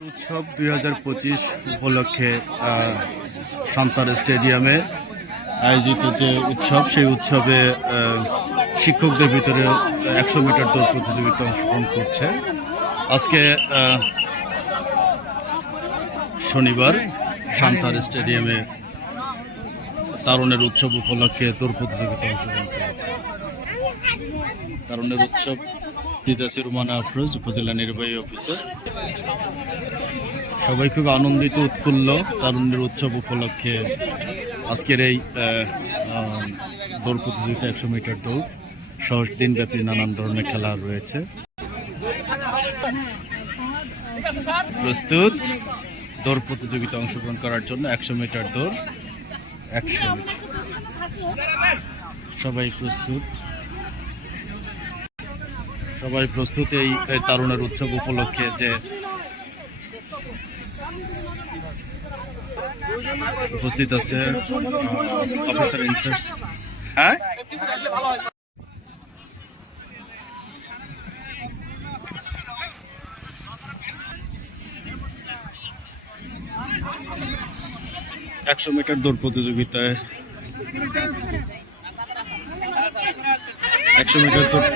উৎসব 2025 উপলক্ষে সান্তার স্টেডিয়ামে আয়োজিত যে উৎসব, সেই উৎসবে শিক্ষকদের ভিতরে 100 মিটার দৌড় প্রতিযোগিতা অংশগ্রহণ করছে। আজকে শনিবার সান্তার স্টেডিয়ামে তারুণের উৎসব উপলক্ষে দৌড় প্রতিযোগিতা অংশগ্রহণ করেছে। তারুণের উৎসব দিতেছে রুমানা আফরোজ, উপজেলা নির্বাহী অফিসার। সবাই খুব আনন্দিত, উৎফুল্ল তারুণের উৎসব উপলক্ষে আজকের এই দৌড় প্রতিযোগিতা 100 মিটার দৌড় সহ দিনব্যাপী নানান ধরনের খেলা রয়েছে। প্রস্তুত দৌড় প্রতিযোগিতা অংশগ্রহণ করার জন্য 100 মিটার দৌড়। 100 মিটার সবাই প্রস্তুত, সবাই প্রস্তুত এই তারুণের উৎসব উপলক্ষে। যে উপস্থিত আছে অফিসার ইনচার্জ। হ্যাঁ, একশো মিটার দৌড় প্রতিযোগিতায় 100 মিটার দৌড়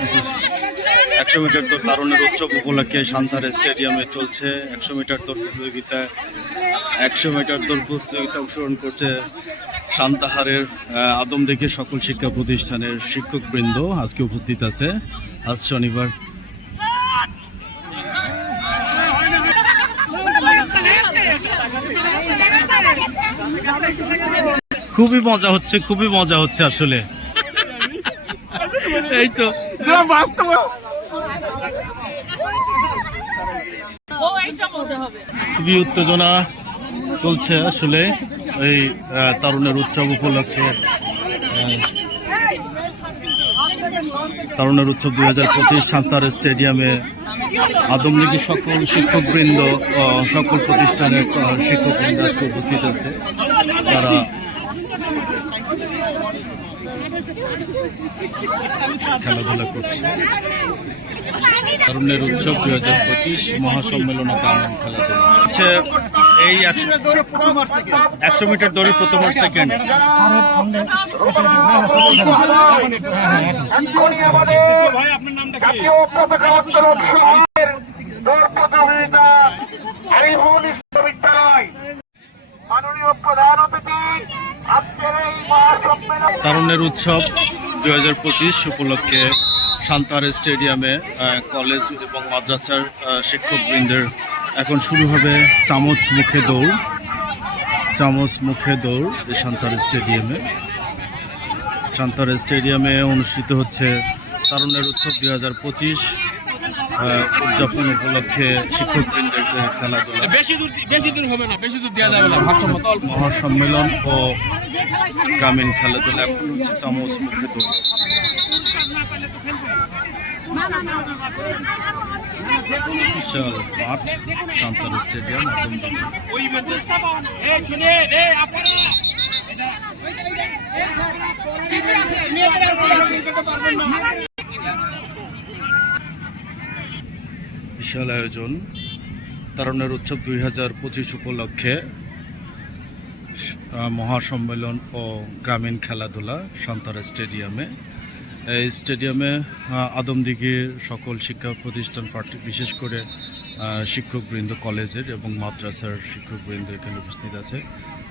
তারুণের উৎসব উপলক্ষে সান্তার স্টেডিয়ামে চলছে 100 মিটার দৌড় প্রতিযোগিতায়। 100 মিটার দৌড় প্রতিযোগিতা অংশগ্রহণ করছে সান্তাহারের আদমদিঘি সকল শিক্ষা প্রতিষ্ঠানের শিক্ষকবৃন্দ আজকে উপস্থিত আছে। আজ শনিবার। খুবই মজা হচ্ছে আসলে। এই তো খুবই উত্তেজনা চলছে আসলে এই তারুণের উৎসব উপলক্ষে। তারুণের উৎসব 2025 সান্তার স্টেডিয়ামে আদমদিঘি সকল শিক্ষকবৃন্দ, সকল প্রতিষ্ঠানের শিক্ষকবৃন্দ আজকে উপস্থিত আছে। তারা খেলাধুলা করছে। তারুণের উৎসব 2025 মহাসম্মেলন ও গ্রামীণ খেলাধুলা হচ্ছে এই 100 মিটার দৌড়ে প্রথম আর সেকেন্ড। তারুণের উৎসব 2025 উপলক্ষে সান্তার স্টেডিয়ামে কলেজ এবং মাদ্রাসার শিক্ষকবৃন্দের এখন শুরু হবে চামচ মুখে দৌড় এই সান্তার স্টেডিয়ামে অনুষ্ঠিত হচ্ছে তারুণের উৎসব 2025 উদযাপন উপলক্ষে শিক্ষকবৃন্দের যে খেলাধুলা, মহাসম্মেলন ও গ্রামীণ খেলাধুলা। এখন হচ্ছে চামচ মুখে দৌড়। বিশাল মাঠ সান্তার স্টেডিয়াম আদমদিঘি। বিশাল আয়োজন তারুণের উৎসব 2025 উপলক্ষে মহাসম্মেলন ও গ্রামীণ খেলাধুলা সান্তার স্টেডিয়ামে। এই স্টেডিয়ামে আদমদিঘির সকল শিক্ষা প্রতিষ্ঠান বিশেষ করে শিক্ষকবৃন্দ, কলেজের এবং মাদ্রাসার শিক্ষকবৃন্দ এখানে উপস্থিত আছে।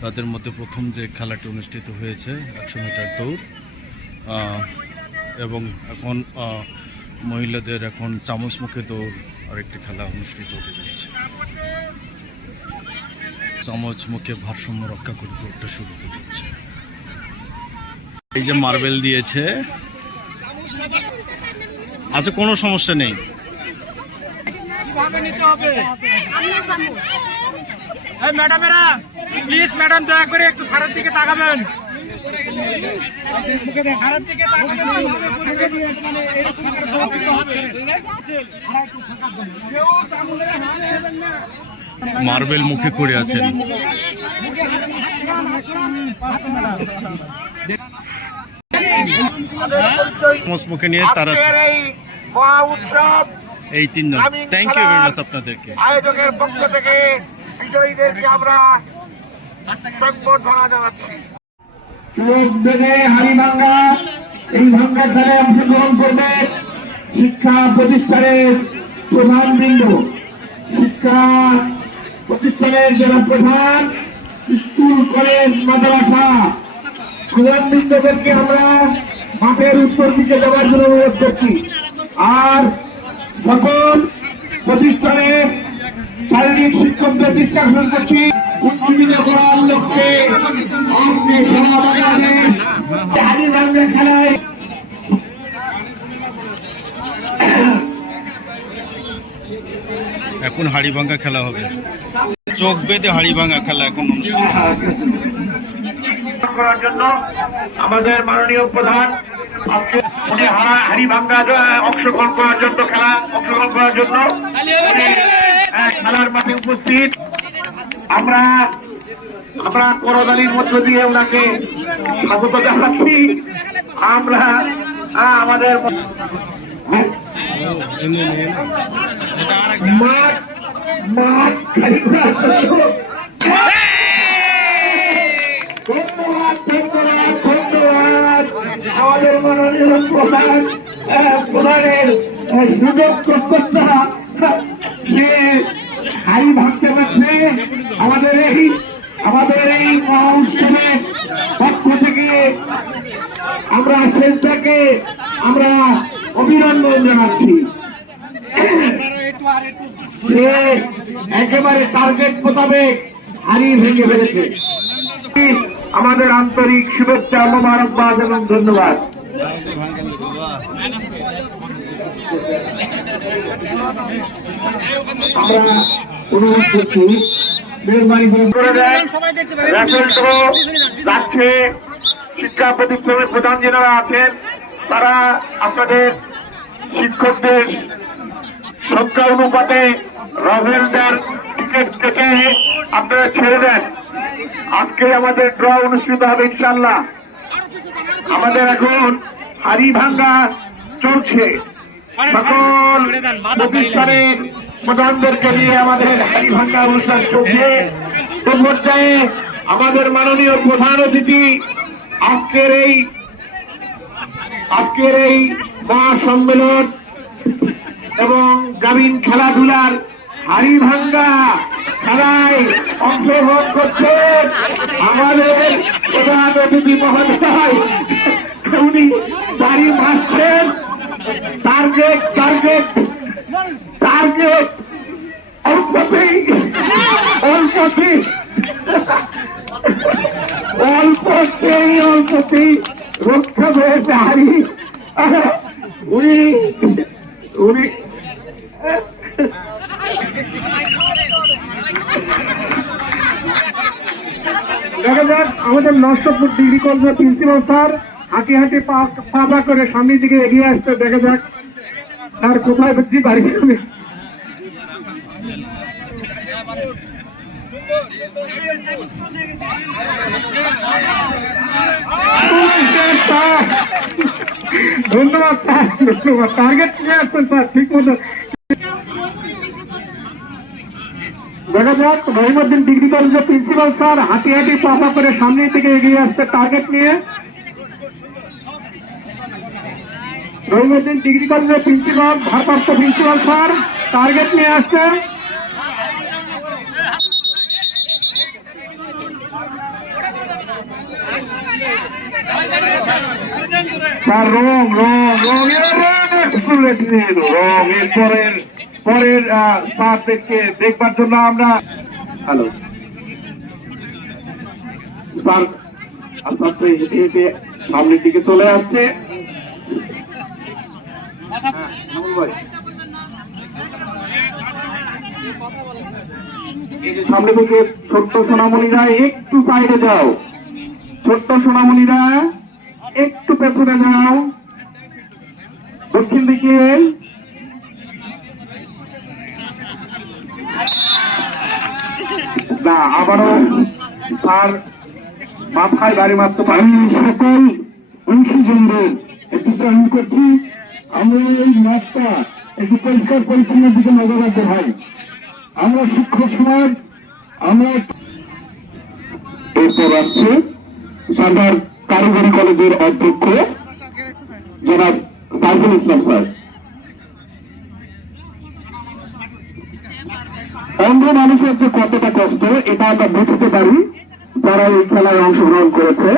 তাদের মধ্যে প্রথম যে খেলাটি অনুষ্ঠিত হয়েছে 100 মিটার দৌড়, এবং এখন মহিলাদের এখন চামচ মুখে দৌড় আরেকটি খেলা অনুষ্ঠিত হতে যাচ্ছে। চামচ মুখে ভারসাম্য রক্ষা করে দৌড়টা শুরু হতে যাচ্ছে। এই যে মার্বেল দিয়েছে, আচ্ছা কোনো সমস্যা নেই। ম্যাডামেরা প্লিজ, ম্যাডাম দয়া করে একটু সারের দিকে তাকাবেন। মার্বেল মুখে করে আছেন। মুখে নিয়ে তারা মহা উৎসব এই তিনজন। থ্যাংক ইউ ভেরি মাচ আপনাদেরকে। আয়োজকের পক্ষ থেকে বিজয়ীদেরকে আমরা সংবর্ধনা জানাচ্ছি। চোখ বেঁধে হাড়িভাঙ্গা এই ভাঙ্গা খেলায় অংশগ্রহণ করবে শিক্ষা প্রতিষ্ঠানের প্রধানবৃন্দ, শিক্ষা প্রতিষ্ঠানের যারা প্রধান, স্কুল, কলেজ, মাদ্রাসা প্রধানবৃন্দদেরকে আমরা মাঠের উত্তর দিকে যাওয়ার জন্য অনুরোধ করছি। আর সকল প্রতিষ্ঠানের শারীরিক শিক্ষকদের দৃষ্টি আকর্ষণ করছি, উজ্জীবিত করার লক্ষ্যে আজকে সারা বাংলাদেশ হাড়িভাঙ্গা খেলায় এখন হাড়িভাঙ্গা খেলা হবে, চোখ বেঁধে হাড়িভাঙ্গা খেলা এখন অনুষ্ঠিত করার জন্য আমাদের মাননীয় প্রধান আজকে উনি হাড়িভাঙ্গা অংশগ্রহণ করার জন্য খেলার মাঠে উপস্থিত। আমরা করতালির মধ্য দিয়ে ওনাকে স্বাগত জানাচ্ছি। আমরা আমাদের মাঠ খালি করার জন্য ধন্যবাদ আমাদের মাননীয় প্রধানের সুযোগ করতে সে হাড়ি ভাঙতে পারছে। আমাদের এই মহা উৎসবের পক্ষ থেকে আমরা শেষটাকে আমরা অভিনন্দন জানাচ্ছি। সে একেবারে টার্গেট মোতাবেক হাড়ি ভেঙে ফেলেছে। আমাদের আন্তরিক শুভেচ্ছা, মোবারকবাদ এবং ধন্যবাদ। আমরা অনুরোধ করছি মেহরবানি করে দেন। যাচ্ছে শিক্ষা প্রতিষ্ঠানের প্রধান যারা আছেন তারা আপনাদের শিক্ষকদের সংখ্যা অনুপাতে রাভেলদের টিকিট কেটে আপনারা ছেড়ে দেন। আজকে আমাদের ড্র অনুষ্ঠিত হবে ইনশাল্লাহ। আমাদের এখন হাড়িভাঙ্গা চলছে, সকল প্রতিষ্ঠানের প্রধানদেরকে নিয়ে আমাদের হাড়িভাঙ্গা অনুষ্ঠান চলছে। তো পর্যায়ে আমাদের মাননীয় প্রধান অতিথি আজকের এই মহাসম্মেলন এবং গ্রামীণ খেলাধুলার হাড়িভাঙ্গা খেলায় অংশগ্রহণ করছে আমাদের প্রধান অতিথি মহোদয়। উনি বাড়ি মারছেন। টার্গেট অল্পতেই রক্ষা পেয়েছে হাড়ি। উনি দেখা যাক আমাদের নরসিংপুর ডিগ্রি কলেজের প্রিন্সিপাল স্যার হাঁটি পা করে সামনের দিকে এগিয়ে আসতে। দেখা যাক স্যার কোথায় বুদ্ধি বাড়ি যাবে। ধন্যবাদ স্যার, ধন্যবাদ। টার্গেট নিয়ে আসছেন স্যার ঠিক মতো। দেখা যাক রহিমউদ্দিন ডিগ্রি কলেজের প্রিন্সিপাল স্যার হাঁটি পা করে সামনের দিকে এগিয়ে আসছে টার্গেট নিয়ে। রহিমউদ্দিন ডিগ্রি কলেজের প্রিন্সিপাল, ভারপ্রাপ্ত প্রিন্সিপাল স্যার টার্গেট নিয়ে আসছে। স্যার পরের স্যার দেখবার জন্য আমরা হ্যালো স্যার আস্তে আস্তে হেঁটে হেঁটে সামনের দিকে চলে আসছে। সামনে থেকে ছোট্ট সোনামণিরা একটু সাইডে যাও, ছোট্ট সোনামণিরা একটু পেছনে যাও, দক্ষিণ দিকে না। আবারও স্যার মাথায় বাড়ি মারতে পারি। সকল অংশীজনদের একটু চালু করছি, আমরা এই মাঠটা একটু পরিষ্কার পরিচ্ছন্নের দিকে নজর রাখতে হয়। আমরা শিক্ষক সমাজ, আমরা এরপর আসছে সান্তাহার কারিগরি কলেজের অধ্যক্ষ জনাব সাইফুল ইসলাম স্যার। অন্ধ মানুষের যে কতটা কষ্ট এটা আমরা বুঝতে পারি যারা এই খেলায় অংশগ্রহণ করেছে।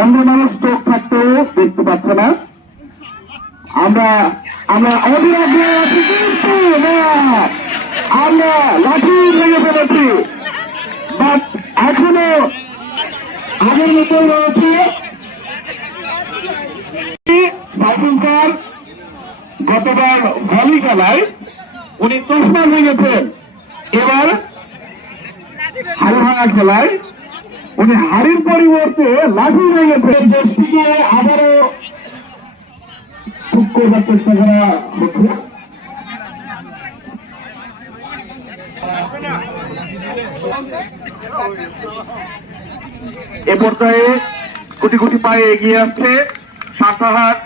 অন্ধ মানুষ চোখ থাকতেও দেখতে পাচ্ছে না। আমরা অধীর আগ্রহে আছি, কিন্তু আমরা লাঠি ভেঙে ফেলেছি, বাট এখনো আগের মতোই রয়েছে। সাইফুল স্যার গতবার ভলি খেলায় উনি চশমা ভেঙেছেন, এবার হাড়ি ভাঙা খেলায় উনি হাড়ির পরিবর্তে লাঠি ভেঙেছেন। দেশটিকে আবারও ঠিক করবার চেষ্টা করা হচ্ছে। এ পর্যায়ে গুটি গুটি পায়ে এগিয়ে আসছে সান্তাহার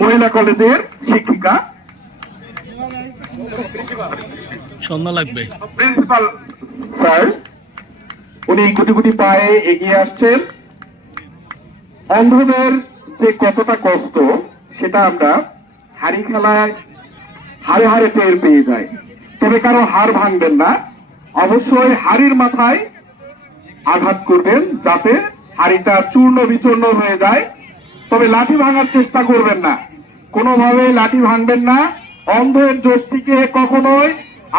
মহিলা কলেজের শিক্ষিকা সন্ধ্যা লাগবে। প্রিন্সিপাল স্যার উনি গুটি গুটি পায়ে এগিয়ে আসছেন। অন্ধদের যে কতটা কষ্ট সেটা আমরা হাড়ি খেলায় হাড়ে হাড়ে টের পেয়ে যাই। তবে কারো হাড় ভাঙবেন না, অবশ্যই হাড়ির মাথায় আঘাত করবেন যাতে হাড়িটা চূর্ণ বিচূর্ণ হয়ে যায়। তবে লাঠি ভাঙার চেষ্টা করবেন না, কোনোভাবে লাঠি ভাঙবেন না। অন্ধের দোষটিকে কখনোই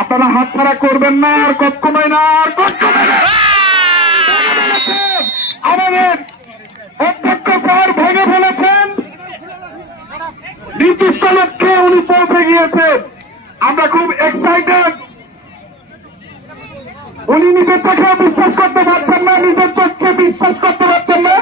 আপনারা হাতছাড়া করবেন না, আর কখনোই না, আর কখনোই না। আমাদের অধ্যক্ষ স্যার ভেঙে ফেলেছেন, নির্দিষ্ট লক্ষ্যে উনি পৌঁছে গিয়েছেন। আমরা খুব এক্সাইটেড। উনি নিজের চোখে বিশ্বাস করতে পারছেন না, নিজের চোখে বিশ্বাস করতে পারছেন না।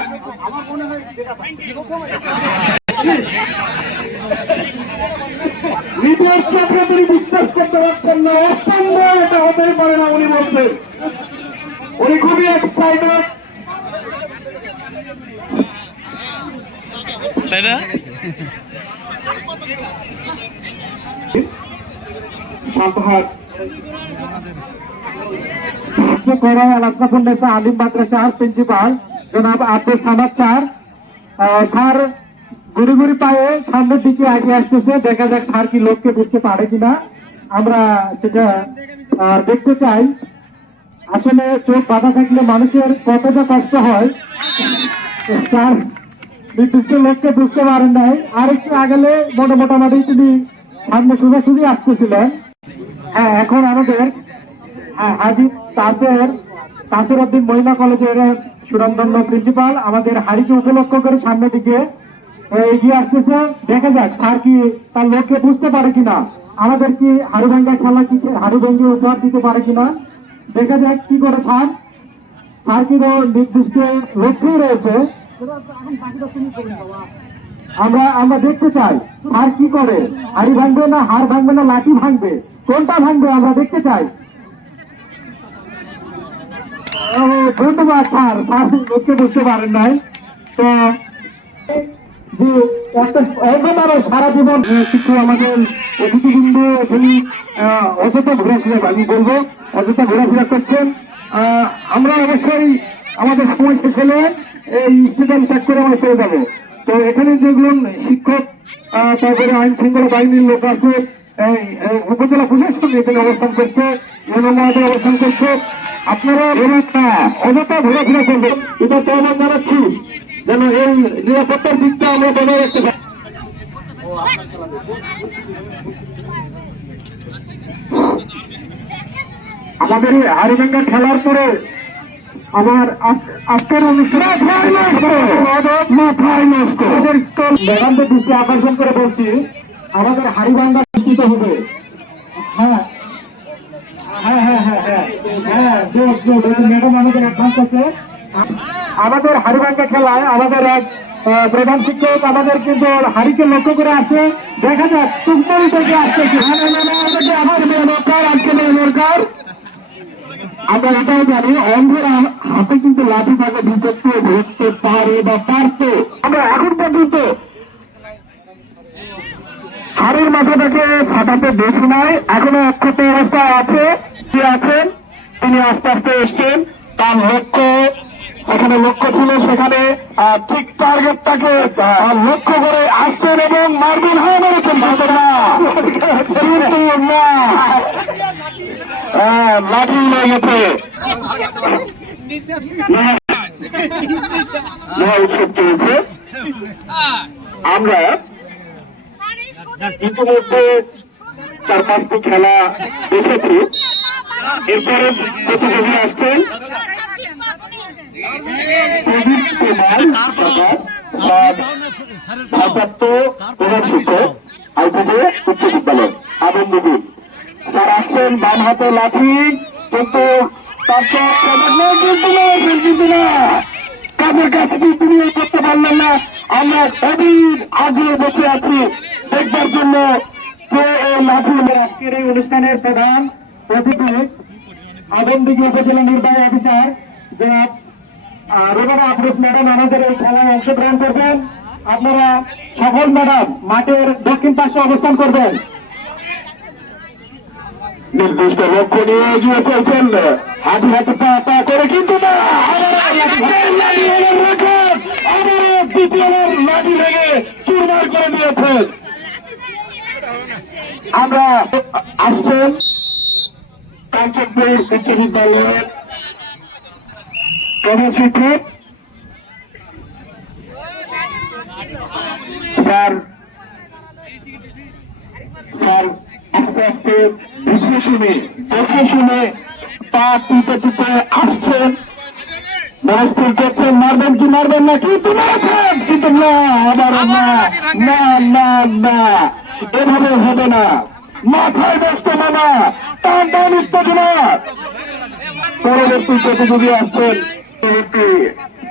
নিজের চোখে তিনি বিশ্বাস করতে পারছেন না, অসম্ভব, এটা হতেই পারে না উনি বলছেন। উনি খুবই এক্সাইটেড, তাই না? সান্তাহার আলিম মাদ্রাসার প্রিন্সিপাল জনাব আব্দুল সামাদ স্যার স্যার গুড়ি গুড়ি পায়ে সামনের দিকে এগিয়ে আসতেছে। দেখা যাক স্যার কি লোককে বুঝতে পারে কিনা, আমরা সেটা দেখতে চাই। আসলে চোখ বাধা থাকলে মানুষের কতটা কষ্ট হয় স্যার নির্দিষ্ট লোককে বুঝতে পারেন নাই। আর একটু আগেলে মোটামুটি তিনি সামনে সোজাসুজি আসতেছিলেন। হ্যাঁ, এখন আমাদের হাজি তাসের উদ্দিন মহিলা কলেজের সুনামধন্য প্রিন্সিপাল আমাদের হাড়িকে উপলক্ষ করে সামনের দিকে এগিয়ে আসতেছে। দেখা যাক স্যার কি তার লক্ষ্যে বুঝতে পারে কিনা, আমাদের কি হাড়ি ভাঙ্গা খেলা কি হাড়ি ভেঙে উপহার দিতে পারে কিনা। দেখা যাক কি করে স্যার কি নির্দিষ্ট লক্ষ্য রয়েছে, আমরা দেখতে চাই স্যার কি করে। হাড়ি ভাঙবে না, হাড় ভাঙবে না, লাঠি ভাঙবে, কোনটা ভাঙবে আমরা দেখতে চাই। ধন্যবাদ স্যার, লক্ষ্যে বুঝতে পারেন নাই। তো সারা জীবন কিছু আমাদের অতিথিবৃন্দ তিনি অযথা ঘোরাফেরা, আমি বলবো অযথা ঘোরাফেরা করছেন। আমরা অবশ্যই আমাদের সময় শেষ হলে এই স্টেডিয়াম ত্যাগ করে আমরা চলে যাবো। তো এখানে যেগুলো শিক্ষক তারপরে আইন শৃঙ্খলা বাহিনীর লোক আছে, উপজেলা প্রশাসন এখানে অবস্থান করছে, মহানগর অবস্থান করছে, আপনারা অযথা ঘোরাফেরা করবেন। এটা তো আমরা জানাচ্ছি যেন এই নিরাপত্তার দিকটা আমরা বজায় রাখতে পারি। আমাদের এই হাড়িভাঙ্গা খেলার পরে আমার আজকের অনুষ্ঠান ম্যাডামদের দৃষ্টি আকর্ষণ করে বলছি, আমাদের হাড়িভাঙ্গা নিশ্চিত হবে। হ্যাঁ হ্যাঁ হ্যাঁ হ্যাঁ হ্যাঁ ম্যাডাম আমাদের অ্যাডভান্স আছে। আমাদের হাড়িভাঙ্গা খেলায় আমাদের এক প্রধান শিক্ষক আমাদের কিন্তু হাড়িকে লক্ষ্য করে আসছে। দেখা যাক তুমতলি থেকে আসছে কি আমার মেয়ে দরকার, আজকে মেয়ে দরকার। আমরা এটাও জানি অন্ধরা হাতে কিন্তু লাঠি থাকে ভিতরতে ধরতে পারে বা পারত। আমরা এখন পর্যন্ত হাড়ির মাথাটাকে ফাটাতে বেশি নাই, এখনো অক্ষত অবস্থায় আছে। কি আছেন তিনি আস্তে আস্তে এসছেন, তার লক্ষ্য যেখানে লক্ষ্য ছিল সেখানে ঠিক টার্গেটটাকে লক্ষ্য করে আসছেন এবং মার্বেল হয়ে মেরেছেন। কিন্তু না, লাঠি লেগেছে। উৎসব চলছে। আমরা ইতিমধ্যে 4-5টি খেলা দেখেছি। এরপরে প্রতিযোগী আসছেন ভারপ্রাপ্ত প্রধান শিক্ষক আইপিজে উচ্চ বিদ্যালয় আনন্দপুর। তার আসছেন বাম হাতে লাঠি, কিন্তু কিন্তু না, কাজের কাছে তিনি করতে পারলেন না। আমরা অধীর আগ্রহে বসে আছি দেখবার জন্য কে এই লাঠি। আজকের এই অনুষ্ঠানের প্রধান অতিথি আদমদিঘি উপজেলা নির্বাহী অফিসার জনাব রোবানা আফরোজ ম্যাডাম আমাদের এই খেলায় অংশগ্রহণ করবেন। আপনারা সকল ম্যাডাম মাঠের দক্ষিণ পাশে অবস্থান করবেন। নির্দিষ্ট লক্ষ্য নিয়ে এগিয়ে চলছেন, হাঁটি হাঁটি পা করে, কিন্তু না, দ্বিতীয় লাঠি লেগে চুরমার করে দিয়েছে। আমরা আসছেন কাঞ্চনপুর উচ্চ বিদ্যালয়ের প্রধান শিক্ষক স্যার আস্তে আস্তে বিশ্লেষণে দেখে শুনে পা টুপে টুপে আসছেন, মনস্থির করছেন মারবেন কি মারবেন না, কিন্তু মারছেন, কিন্তু না, আবার না না না না, এভাবে হবে না। মাথায় ব্যস্ত মানা, টান টান উত্তেজনা। পরবর্তী প্রতিযোগী আসছেন, পরবর্তী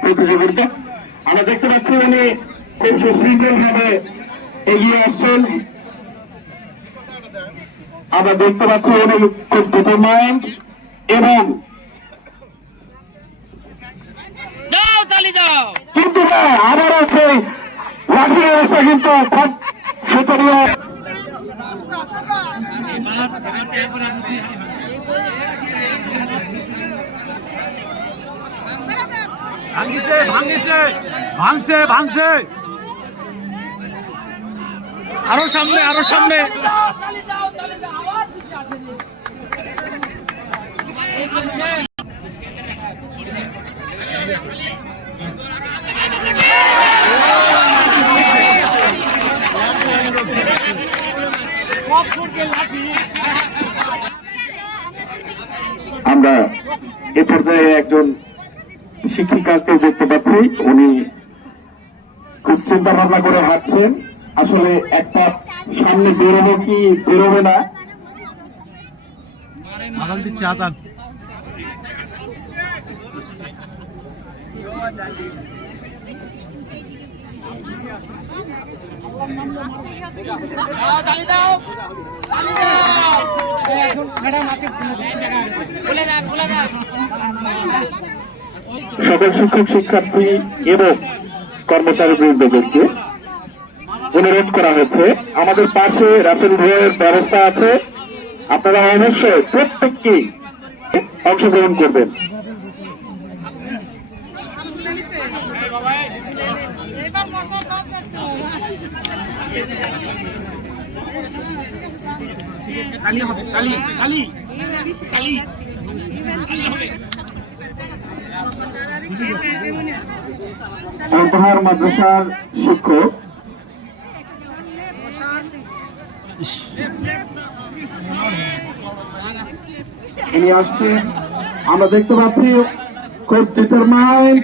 প্রতিযোগিতা আমরা দেখতে পাচ্ছি উনি খুব সুশৃঙ্খল ভাবে এগিয়ে আসছেন। আমরা দেখতে পাচ্ছি উনি খুব ডিটারমাইন্ড এবং কিন্তু না, আবারও সেই লাঠি অবস্থা কিন্তু খুব শোচনীয়। ভাঙছে ভাঙছে ভাঙছে ভাঙছে, আরো সামনে আরো সামনে। আমরা এ পর্যায়ে একজন শিক্ষিকাকে দেখতে পাচ্ছি, উনি খুব চিন্তা ভাবনা করে হাঁটছেন। আসলে একটা সামনে বেরোবো কি বেরোবে না। আদান দিচ্ছে আদান। সকল শিক্ষক শিক্ষার্থী এবং কর্মচারী বৃন্দদেরকে অনুরোধ করা হয়েছে, আমাদের পাশে রাফেল ভয়ের ব্যবস্থা আছে, আপনারা অবশ্যই প্রত্যেককেই অংশগ্রহণ করবেন। আলবাহার মাদ্রাসার শিক্ষক ইনি আসছেন, আমরা দেখতে পাচ্ছি খুব ডিটারমাইন্ড,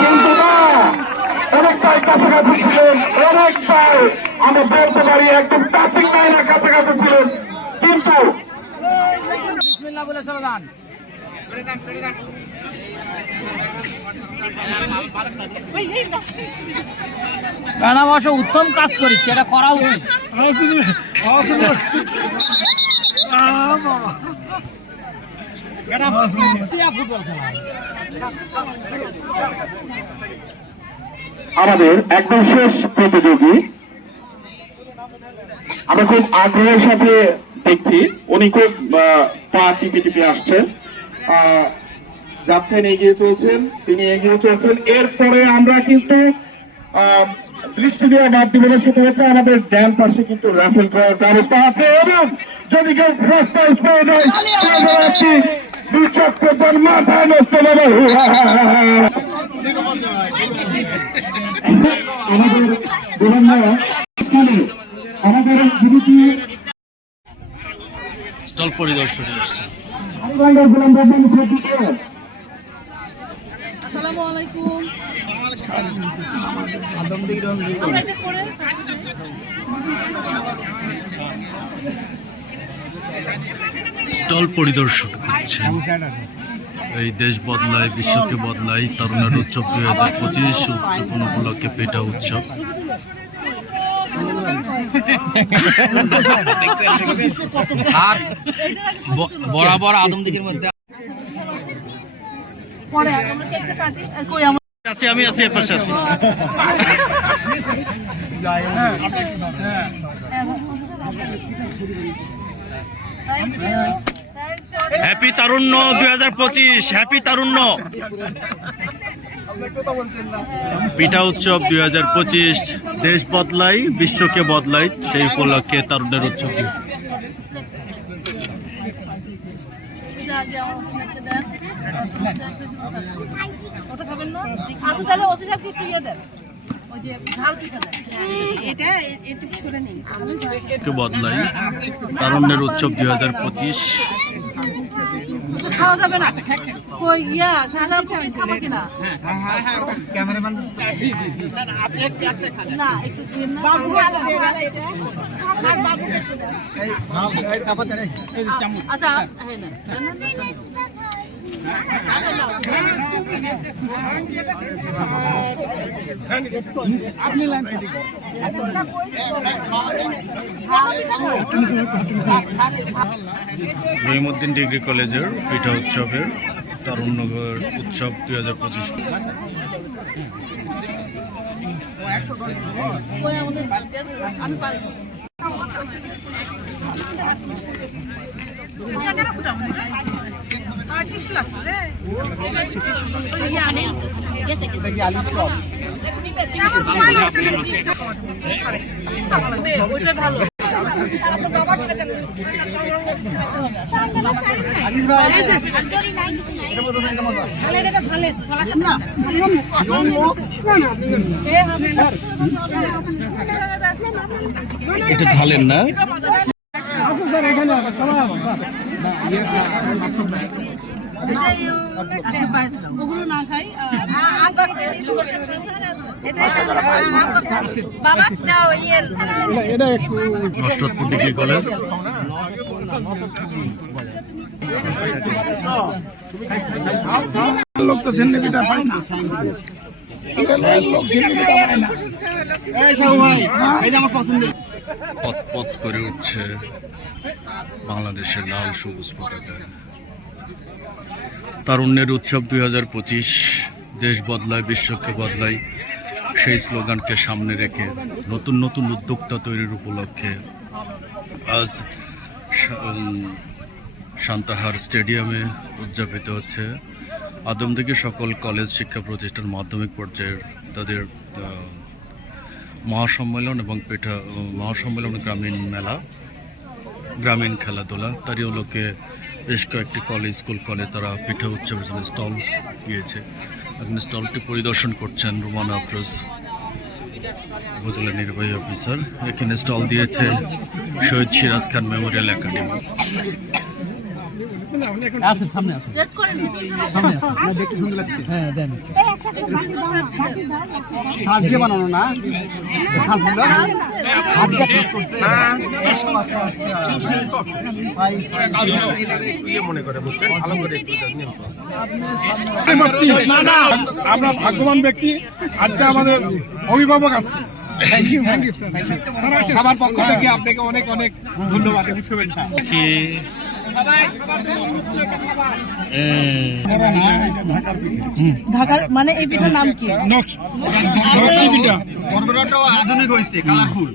কিন্তু না, অনেকটাই কাছাকাছি ছিলেন, অনেকটাই আমরা বলতে পারি একদম টাচিং লাইনের কাছাকাছি ছিলেন, কিন্তু ম্যাডাম অবশ্য উত্তম কাজ করেছে, এটা করা উচিত। আমাদের একদম শেষ প্রতিযোগী, আমরা খুব আগ্রহের সাথে দেখছি, উনি খুব পা টিপে টিপে আসছেন, যাচ্ছেন, এগিয়ে চলছেন, তিনি এগিয়ে চলছেন। এরপরে আমরা কিন্তু দৃষ্টি দেওয়া বাদ দিবেনের সাথে হচ্ছে আমাদের ড্যাম পাশে কিন্তু রাফেল করার ব্যবস্থা আছে, এবং যদি কেউ ফার্স্ট প্রাইজ পেয়ে যায় একটি 2 চক্র মাথায় নষ্ট হবে। আমাদের বিভিন্ন আমাদের স্টল পরিদর্শনে আসছে। আসসালামু আলাইকুম। স্টল পরিদর্শন করছেন। এই দেশ বদলায়, বিশ্বকে বদলায়, তরুণের উৎসব 2025 উদযাপন উপলক্ষে পিঠা উৎসব। বরাবর আদমদিঘির মধ্যে পরে আমরা কেকটা কাটি। কই আমার আমি আছি, এর পাশে আছি। হ্যাপি তারুণ্য 2025, হ্যাপি তারুণ্য। পিঠা উৎসব 2025, দেশ বদলাই, বিশ্বকে বদলাই, সেই উপলক্ষে তারুণ্যের উৎসব। ওটা খাবেন না? আচ্ছা তাহলে ওসি সাহেবকে একটু ইয়ে দেন, ওই যে ঝাল পিঠা দেন। এটা একটু করে নিন। বদলাই, তারুণ্যের উৎসব 2025। খাওয়া যাবে না। কই ইয়া সাদা খাবো কিনা? ক্যামেরাম্যান না একটু দিন না। বাবু আচ্ছা হ্যাঁ না আপনি লাইন রহিমউদ্দিন ডিগ্রি কলেজের পিঠা উৎসবের তারুণ্যগর উৎসব 2025। আমি পারি ওইটা ভালো। এটা ঝালেন না? ওগুলো না খাই। Nasratpur degree college. লোক তো সেন্ডে পিঠা পাই না। পথ পথ করে উঠছে বাংলাদেশের লাল সবুজ পতাকা। তারুণ্যের উৎসব 2025, দেশ বদলায়, বিশ্বকে বদলায়, সেই স্লোগানকে সামনে রেখে নতুন নতুন উদ্যোক্তা তৈরির উপলক্ষে আজ সান্তাহার স্টেডিয়ামে উদযাপিত হচ্ছে আদমদিঘি সকল কলেজ শিক্ষা প্রতিষ্ঠান মাধ্যমিক পর্যায়ের তাদের মহাসম্মেলন এবং মহাসম্মেলন গ্রামীণ মেলা, গ্রামীণ খেলাধুলা। তারই লোকে বেশ কয়েকটি কলেজ, স্কুল কলেজ তারা পিঠা উৎসবের জন্য স্টল দিয়েছে। এখন স্টলটি পরিদর্শন করছেন রুমানা আফরোজ, উপজেলা নির্বাহী অফিসার। এখানে স্টল দিয়েছে শহীদ সিরাজ খান মেমোরিয়াল একাডেমি। সামনে আসুন, টেস্ট করেন সামনে আসুন, দেখতে সুন্দর লাগছে। হ্যাঁ দেন। সাজ দিয়ে বানানো না, সাজগুলো হাত দিয়ে কাজ করছে। মনে করে বুঝছেন, ভালো করে আমরা ভাগ্যবান ব্যক্তি, আজকে আমাদের অভিভাবক আসছে, সবার পক্ষ থেকে আপনাকে অনেক অনেক ধন্যবাদ এবং শুভেচ্ছা। ঢাকার মানে এই পিঠার নাম কি? আধুনিক হয়েছে, কালারফুল।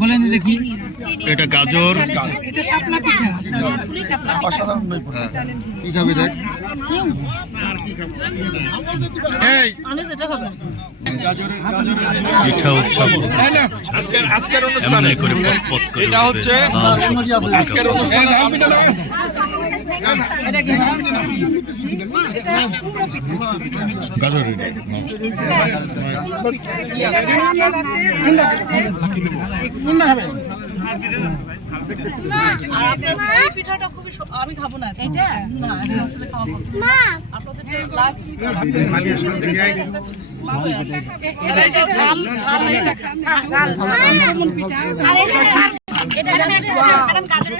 বলেন দেখি। এটা গাজর, এটা শাপলা পিঠা। কি খাবি দেখ? আমি যেটা খাবেন পিঠা উৎসব এমনি করে পট করে এটা হচ্ছে এটা কি গাজর। এই পিঠাটা খুবই আমি খাবো না এটা না আমি আসলে খাওয়া পছন্দ না আপনাদের যে লাস্ট এটা ঝাল ঝাল এটা ঝাল কোমল পিঠা এটা ম্যাডাম গাজর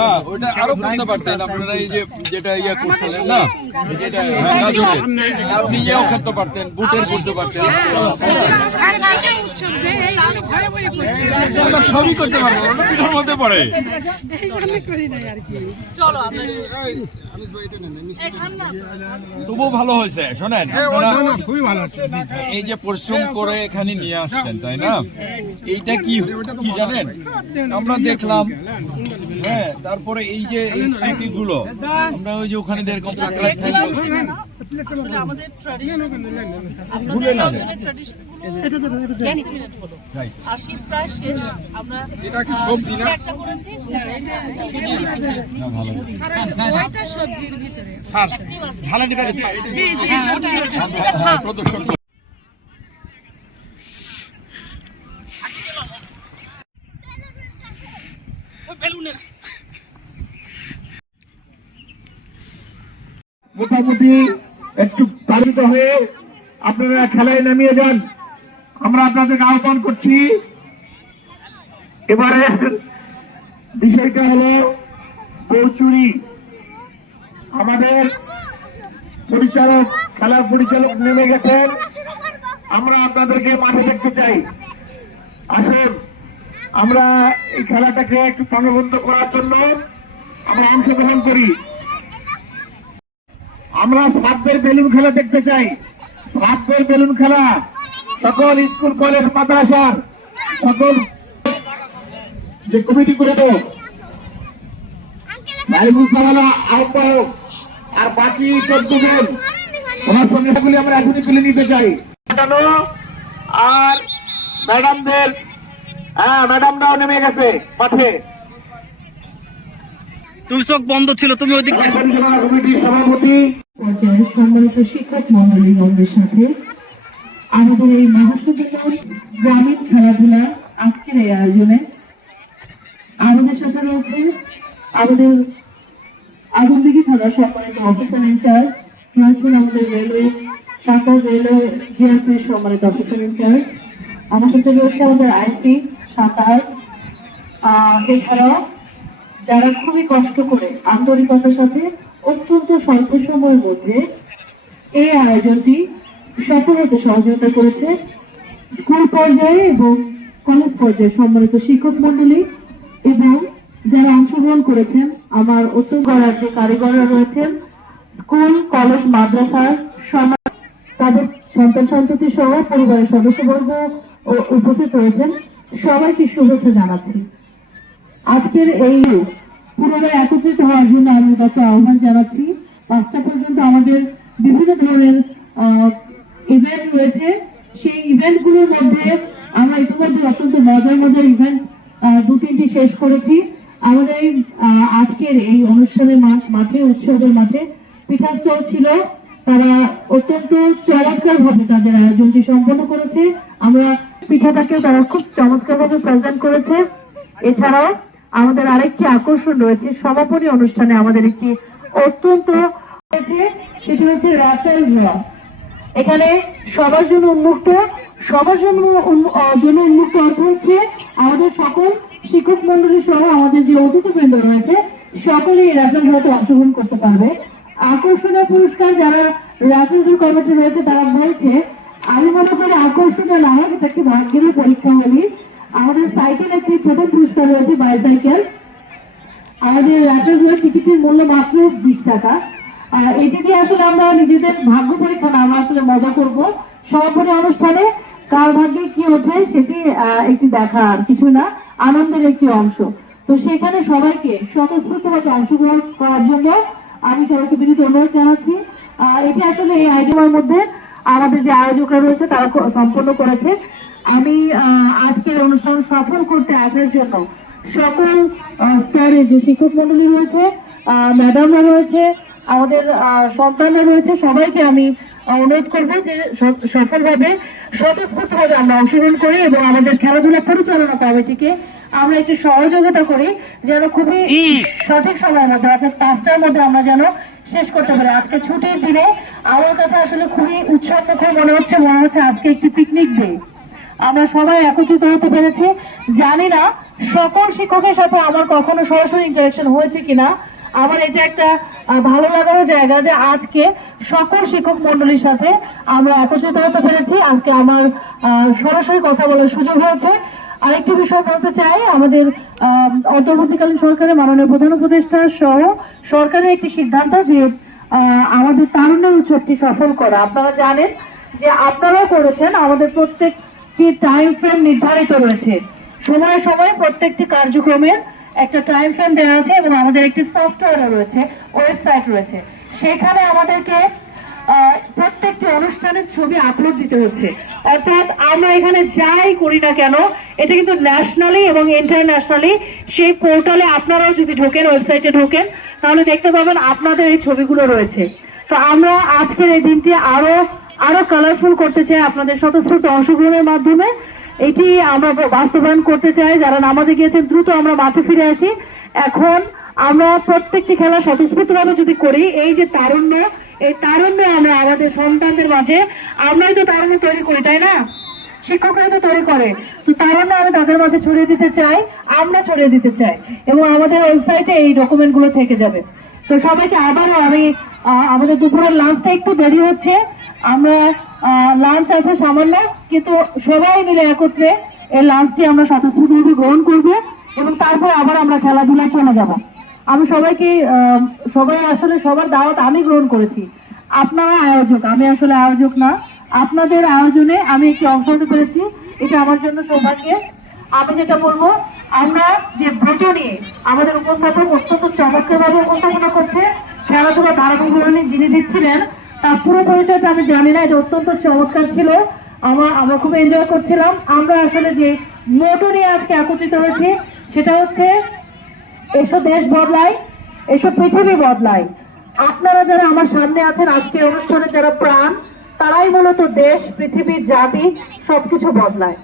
না ওটা আরো করতে পারতেন আপনারা, এই যে যেটা ইয়ে করছিলেন না, যেটা গাজরের আপনি ইয়েও করতে পারতেন, বুটের করতে পারতেন, সবই করতে পারবেন, ওটা পিঠার মধ্যে পড়ে। চলো আমরা তবুও ভালো হয়েছে। শোনেন, খুবই ভালো আছে। এই যে পরিশ্রম করে এখানে নিয়ে আসছেন, তাই না? এইটা কি কি জানেন, আমরা দেখলাম, হ্যাঁ, তারপরে এই যে এই স্মৃতিগুলো আমরা ওই যে ওখানে যেরকম আসলে আমাদের ট্র্যাডিশন ভুলে না আসলে ট্র্যাডিশন হলো আর শীত প্রায় শেষ আমরা এটা কি সবজি না? একটা করেছি ওইটা সবজির ভিতরে ঝালা দিবে। জি জি সবজিটা খাও প্রদর্শন মোটামুটি একটু তাড়িত হয়ে আপনারা খেলায় নামিয়ে যান, আমরা আপনাদেরকে আহ্বান করছি। এবারে বিষয়টা হলো বৌচুরি। আমাদের পরিচালক, খেলার পরিচালক নেমে গেছেন, আমরা আপনাদেরকে মাঠে দেখতে চাই। আসুন, আমরা এই খেলাটাকে একটু প্রাণবন্ত করার জন্য আমরা অংশগ্রহণ করি। আমরা সাপের বেলুন খেলা দেখতে চাই। সাপের বেলুন খেলা সকল স্কুল কলেজ মাদ্রাসার সকল যে কমিটি করে দেব, আহ্বায়ক আর বাকি 14 জন ওনার সঙ্গে সেগুলি আমরা এখনই তুলে নিতে চাই। আর ম্যাডামদের, হ্যাঁ, ম্যাডামরাও নেমে গেছে মাঠে। তুমি চোখ বন্ধ ছিল, তুমি ওইদিক কমিটির সভাপতি পর্যায়ের সম্মানিত শিক্ষক মন্ডলীগণের সাথে আমাদের এই মহাসচেতন গ্রামীণ খেলাধুলা আজকের এই আয়োজনে আমাদের সাথে রয়েছে আমাদের আগুনদিঘি থানার সম্মানিত অফিসার ইনচার্জ, রয়েছেন আমাদের রেলওয়ে শাখার রেলওয়ে জিআরপির সম্মানিত অফিসার ইনচার্জ, আমার সাথে রয়েছে আমাদের আইসি সাঁতার, এছাড়াও যারা খুবই কষ্ট করে আন্তরিকতার সাথে অত্যন্ত স্বল্প সময়ের মধ্যে এই আয়োজনটি সফল হতে সহযোগিতা করেছে স্কুল পর্যায়ে এবং কলেজ পর্যায়ে সম্মানিত শিক্ষক মন্ডলী এবং যারা অংশগ্রহণ করেছেন আমার অত্যন্ত যে কারিগররা রয়েছেন, স্কুল কলেজ মাদ্রাসার সমাজ, তাদের সন্তান সন্ততি সহ পরিবারের সদস্যবর্গ উপস্থিত রয়েছেন, সবাইকে শুভেচ্ছা জানাচ্ছি। আজকের এই পুনরায় একত্রিত হওয়ার জন্য আমি কাছে আহ্বান জানাচ্ছি। 5টা পর্যন্ত আমাদের বিভিন্ন ধরনের ইভেন্ট রয়েছে, সেই ইভেন্টগুলোর মধ্যে আমরা ইতিমধ্যে অত্যন্ত মজার মজার ইভেন্ট 2-3টি শেষ করেছি। আমাদের এই আজকের এই অনুষ্ঠানের মাঠে, উৎসবের মাঠে পিঠা স্টল ছিল, তারা অত্যন্ত চমৎকার ভাবে তাদের আয়োজনটি সম্পন্ন করেছে। আমরা পিঠাটাকে তারা খুব চমৎকার ভাবে প্রেজেন্ট করেছে। এছাড়াও আমাদের আরেকটি আকর্ষণ রয়েছে, সমাপনী অনুষ্ঠানে আমাদের একটি অত্যন্ত রয়েছে, সেটি হচ্ছে রাসেল ড্র। এখানে সবার জন্য উন্মুক্ত, সবার জন্য জন্য উন্মুক্ত অর্থ হচ্ছে আমাদের সকল শিক্ষক মন্ডলী সহ আমাদের যে অতিথিবৃন্দ রয়েছে সকলে এই রাফেল ড্রতে অংশগ্রহণ করতে পারবে। আকর্ষণীয় পুরস্কার যারা রাফেল ড্র কমিটি রয়েছে তারা বলছে, আমি মনে করি আকর্ষণীয় না হয় এটা একটি ভাগ্যের পরীক্ষা বলি। আমাদের সাইকেল একটি প্রথম পুরস্কার রয়েছে, বাইসাইকেল। আমাদের রাফেল ড্র টিকিটের মূল্য মাত্র 20 টাকা। এটি দিয়ে আসলে আমরা নিজেদের ভাগ্য পরীক্ষা না, আমরা আসলে মজা করব। সমাপনী অনুষ্ঠানে কার ভাগ্যে কি ওঠে সেটি একটি দেখার কিছু না, আনন্দের একটি অংশ। তো সেখানে সবাইকে স্বতঃস্ফূর্তভাবে অংশগ্রহণ করার জন্য আমি সবাইকে বিনীত অনুরোধ জানাচ্ছি। এটি আসলে এই আয়োজনের মধ্যে আমাদের যে আয়োজকরা রয়েছে তারা সম্পন্ন করেছে। আমি আজকের অনুষ্ঠান সফল করতে আসার জন্য সকল স্তরে যে শিক্ষক মন্ডলী রয়েছে, ম্যাডামরা রয়েছে, আমাদের সন্তানরা রয়েছে, সবাইকে আমি অনুরোধ করবো যে সফলভাবে স্বতঃস্ফূর্তভাবে আমরা অংশগ্রহণ করি এবং আমাদের খেলাধুলা পরিচালনা কমিটিকে আমরা একটু সহযোগিতা করি যেন খুবই সঠিক সময়ের মধ্যে অর্থাৎ 5টার মধ্যে আমরা যেন শেষ করতে পারি। আজকে ছুটির দিনে আমার কাছে আসলে খুবই উৎসবমুখর মনে হচ্ছে আজকে একটি পিকনিক ডে। আমরা সবাই একত্রিত হতে পেরেছি। জানি না সকল শিক্ষকের সাথে আমার কখনো সরাসরি ইন্টারাকশন হয়েছে কিনা। আমার এটা একটা ভালো লাগার জায়গা যে আজকে সকল শিক্ষক মন্ডলীর সাথে আমরা একত্রিত হতে পেরেছি। আজকে আমার সরাসরি কথা বলার সুযোগ হয়েছে। আরেকটি বিষয় বলতে চাই, আমাদের অন্তর্বর্তীকালীন সরকারের মাননীয় প্রধান উপদেষ্টা সহ সরকারের একটি সিদ্ধান্ত যে আমাদের তারুণ্যের উৎসবটি সফল করা। আপনারা জানেন যে আপনারাও করেছেন, আমাদের প্রত্যেকটি টাইম ফ্রেম নির্ধারিত রয়েছে, সময়ে সময়ে প্রত্যেকটি কার্যক্রমের একটা টাইম ফ্রেম দেওয়া আছে এবং আমাদের একটি সফটওয়্যারও রয়েছে, ওয়েবসাইট রয়েছে। সেখানে আমাদেরকে প্রত্যেকটি অনুষ্ঠানের ছবি আপলোড দিতে হচ্ছে। অর্থাৎ আমরা এখানে যাই করি না কেন এটা কিন্তু ন্যাশনালি এবং ইন্টারন্যাশনালি সেই পোর্টালে আপনারাও যদি ঢোকেন, ওয়েবসাইটে ঢোকেন, তাহলে দেখতে পাবেন আপনাদের এই ছবিগুলো রয়েছে। তো আমরা আজকের এই দিনটি আরো কালারফুল করতে চাই আপনাদের স্বতঃস্ফূর্ত অংশগ্রহণের মাধ্যমে। এটি আমরা বাস্তবায়ন করতে চাই। যারা নামাজে গিয়েছেন দ্রুত আমরা মাঠে ফিরে আসি। এখন আমরা প্রত্যেকটি খেলা স্বতঃস্ফূর্তভাবে যদি করি, এই যে তারুণ্য, এই তারুণ্য আমরা আমাদের সন্তানদের মাঝে আমরাই তো তারুণ্য তৈরি করি, তাই না? শিক্ষকরাই তো তৈরি করে। তো তারুণ্য আমি তাদের মাঝে ছড়িয়ে দিতে চাই, আমরা ছড়িয়ে দিতে চাই এবং আমাদের ওয়েবসাইটে এই ডকুমেন্টগুলো থেকে যাবে। তো সবাইকে আবারও আমি আমাদের দুপুরের লাঞ্চটা একটু দেরি হচ্ছে, আমরা লাঞ্চ আছে সামান্য, কিন্তু সবাই মিলে একত্রে এই লাঞ্চটি আমরা স্বতঃস্ফূর্তভাবে গ্রহণ করবো এবং তারপর আবার আমরা খেলাধুলায় চলে যাব। আমি সবাই আসলে সবার দাওয়াত আমি গ্রহণ করেছি। আপনারা আয়োজক, আমি আসলে আয়োজক না। আপনাদের আয়োজনে আমি একটি অংশ নিতে পেরেছি, এটা আমার জন্য সৌভাগ্য। আমি যেটা বলবো, আমরা যে ব্রত নিয়ে আমাদের উপস্থাপক অত্যন্ত চমৎকারভাবে উপস্থাপনা করছে, খেলাধুলা ধারাবাহিক যিনি দিচ্ছিলেন তার পুরো পরিচয়টা আমি জানি না, এটা অত্যন্ত চমৎকার ছিল। আমরা খুব এনজয় করছিলাম। আমরা আসলে যে মোটো নিয়ে আজকে একত্রিত হয়েছি সেটা হচ্ছে এসব দেশ বদলায়, এসব পৃথিবী বদলায়। আপনারা যারা আমার সামনে আছেন আজকে অনুষ্ঠানে যারা প্রাণ, তারাই মূলত দেশ, পৃথিবী, জাতি সবকিছু বদলায়।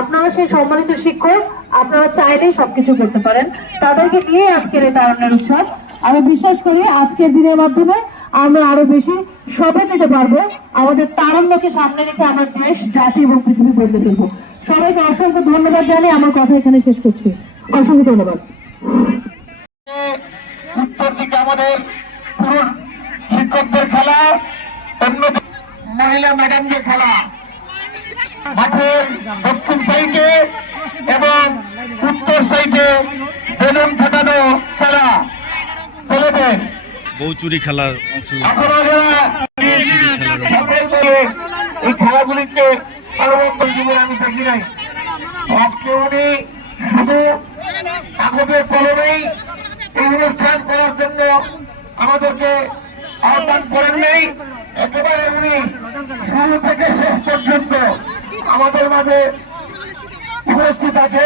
আপনারা সেই সম্মানিত শিক্ষক, আপনারা চাইলেই সবকিছু করতে পারেন। তাদেরকে নিয়ে আজকের এই তারুণ্যের উৎসব। আমি বিশ্বাস করি আজকের দিনের মাধ্যমে আমরা আরো বেশি শপথ নিতে পারবো। আমাদের তারুণ্যকে সামনে রেখে আমরা দেশ, জাতি এবং পৃথিবী বদলে ফেলবো। সবাইকে অসংখ্য ধন্যবাদ জানিয়ে আমার কথা এখানে শেষ করছি। অসংখ্য ধন্যবাদ। উত্তর দিকে আমাদের পুরুষ শিক্ষকদের খেলা, অন্য মহিলা ম্যাডামদের খেলা। মাঠের দক্ষিণ সাইডে এবং উত্তর সাইডে বেলুন ফাটানো খেলা ছেলেদের। বৌচুরি খেলা অংশ এই খেলাগুলিকে আমি দেখি নাই। আজকে উনি শুধু কাগজের কলমেই এই অনুষ্ঠান করার জন্য আমাদেরকে আহ্বান করেন নেই, একেবারে উনি শুরু থেকে শেষ পর্যন্ত আমাদের মাঝে উপস্থিত আছে।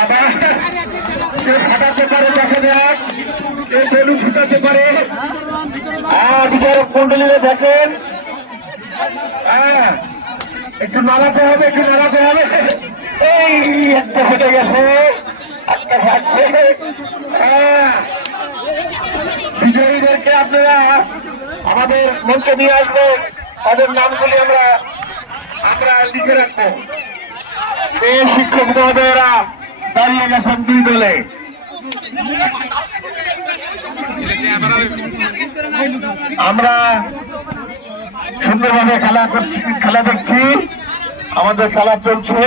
আবার ফাটাতে পারে, দেখা যাক এই বেলুন ফুটাতে পারে। বিচারক মন্ডলীরা দেখেন, একটু নাড়াতে হবে, একটু নাড়াতে হবে। এই একটা ফেটে গেছে, একটা ফাটছে। বিজয়ীদেরকে আপনারা আমাদের মঞ্চে নিয়ে আসবেন, তাদের নামগুলি আমরা আমরা লিখে রাখবো। এই শিক্ষক মহোদয়রা দাঁড়িয়ে গেছেন দুই দলে। আমরা সুন্দরভাবে খেলা দেখছি, আমাদের খেলা চলছে।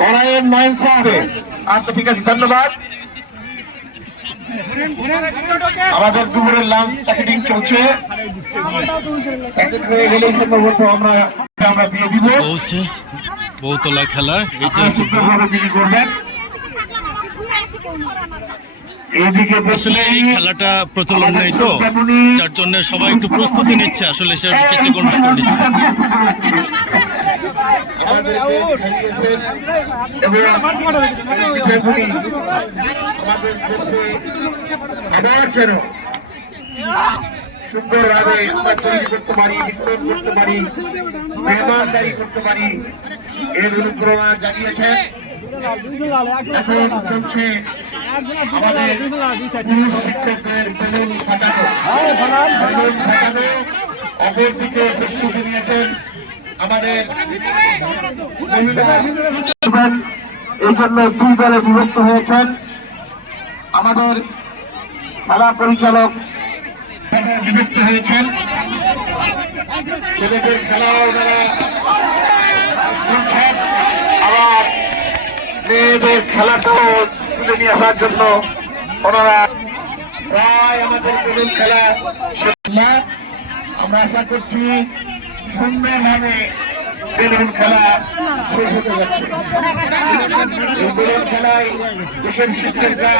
কড়াইয়ের মাইন্সা আছে। আচ্ছা ঠিক আছে, ধন্যবাদ। আমাদের দুপুরের লাঞ্চ প্যাকেটিং চলছে, প্যাকেট হয়ে গেলেই সম্ভবত আমরা দিয়ে দিব। বহুতলা খেলা এই আপনারা সুন্দরভাবে বিক্রি করবেন। এইদিকে দেখলে এই খেলাটা প্রচলন নেই তো, যার জন্য সবাই একটু প্রস্তুতি নিচ্ছে, আসলে সে কিছু অনুষ্ঠান নিচ্ছে। আমাদের খাইয়েছেন এবং পিঠাপুলি আমাদের দেশে আবার যেন সুন্দরভাবে আমরা তৈরি করতে পারি, বিতরণ করতে পারি, মেহমানদারি করতে পারি, এর অনুপ্রেরণা জানিয়েছেন। এখন চলছে আমাদের পুরুষ শিক্ষকদের বেলুন ফাটানো, অপরদিকে প্রস্তুতি নিয়েছেন আমাদের মহিলা। এই জন্য দুই দলে বিভক্ত হয়েছেন। আমাদের খেলা পরিচালক বিভক্ত হয়েছেন। ছেলেদের খেলাও ওনারা খেলছেন, আবার মেয়েদের খেলাটাও তুলে নিয়ে আসার জন্য ওনারা প্রায় আমাদের বেলুন খেলা শেষ না। আমরা আশা করছি সুন্দরভাবে বেলুন খেলা শেষ হতে যাচ্ছে। এই বেলুন খেলায় দেশের শিক্ষকরা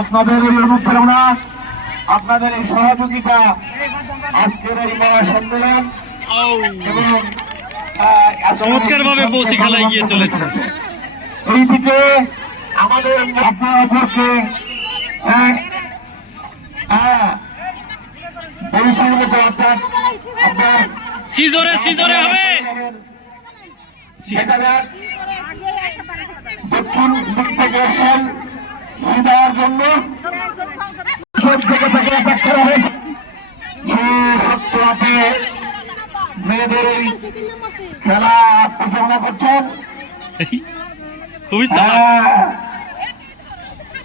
আপনাদের এই অনুপ্রেরণা, আপনাদের এই সহযোগিতা, আজকের এই মহা সম্মেলন এবং চমৎকার ভাবে বসি খেলা এগিয়ে চলেছে। এইদিকে আমাদের আপনার অপরকে বয়সের মতো অর্থাৎ আপনার সিজরে হবে। দক্ষিণ দিক থেকে এসছেন দেওয়ার জন্য মেয়েদের এই খেলা পরিচালনা করছেন। খুবই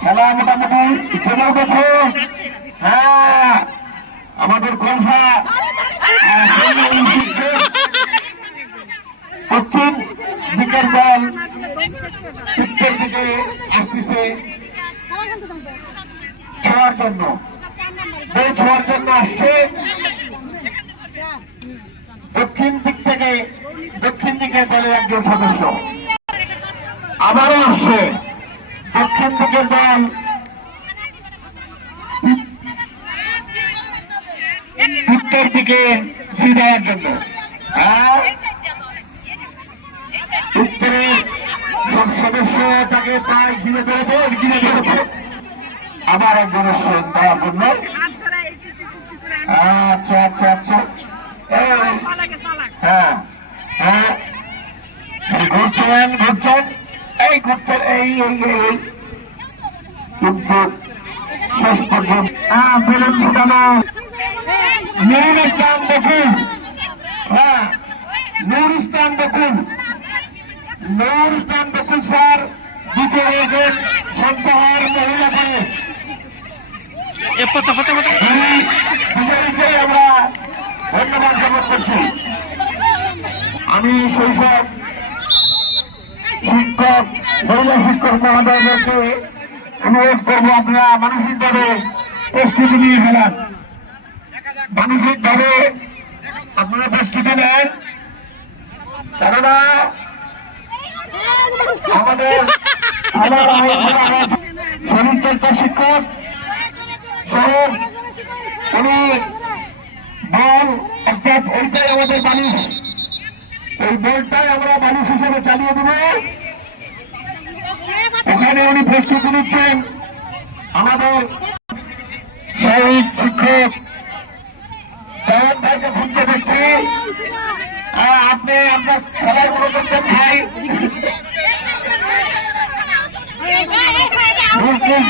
খেলা মোটামুটি চলে উঠেছে। হ্যাঁ, আমাদের কলসা দক্ষিণ দিকের দল উত্তর দিকে আসতেছে ছোঁয়ার জন্য। যে ছোঁয়ার জন্য আসছে দক্ষিণ দিক থেকে, দক্ষিণ দিকের দলের একজন সদস্য আবারও আসছে দক্ষিণ দিকের দল উত্তর দিকে ছি দেওয়ার জন্য। উত্তরের সব সদস্য তাকে প্রায় ঘিরে ধরেছে, আবার একজন আসছেন দেওয়ার জন্য। আচ্ছা আচ্ছা আচ্ছা, হ্যাঁ হ্যাঁ, ঘুরছেন এই ঘুরছেন এই কিন্তু শেষ পর্যন্ত বেলুন ফুটানো নুরুল ইসলাম বকুল। হ্যাঁ, নুরুল ইসলাম বকুল স্যার দ্বিতীয় হয়েছেন সন্তাহার মহিলা কলেজ। আমরা ধন্যবাদ জ্ঞাপন করছি। আমি শৈশব শিক্ষক, মহিলা শিক্ষক মহোদয়দেরকে অনুরোধ করবো, আপনারা মানসিকভাবে প্রস্তুতি নিয়ে ফেলান। মানসিকভাবে আপনারা প্রস্তুতি নেন, কেননা আমাদের শরীরচর্চা শিক্ষক সহ উনি বল, অর্থাৎ এইটাই আমাদের বালিশ, এই বলটাই আমরা বালিশ হিসেবে চালিয়ে দেব। এখানে উনি প্রস্তুতি নিচ্ছেন। আমাদের শহীদ শিক্ষক দেওয়ান ভাইকে ঘুরতে দেখছি। আপনি আপনার খেলাগুলো করতেন ভাই,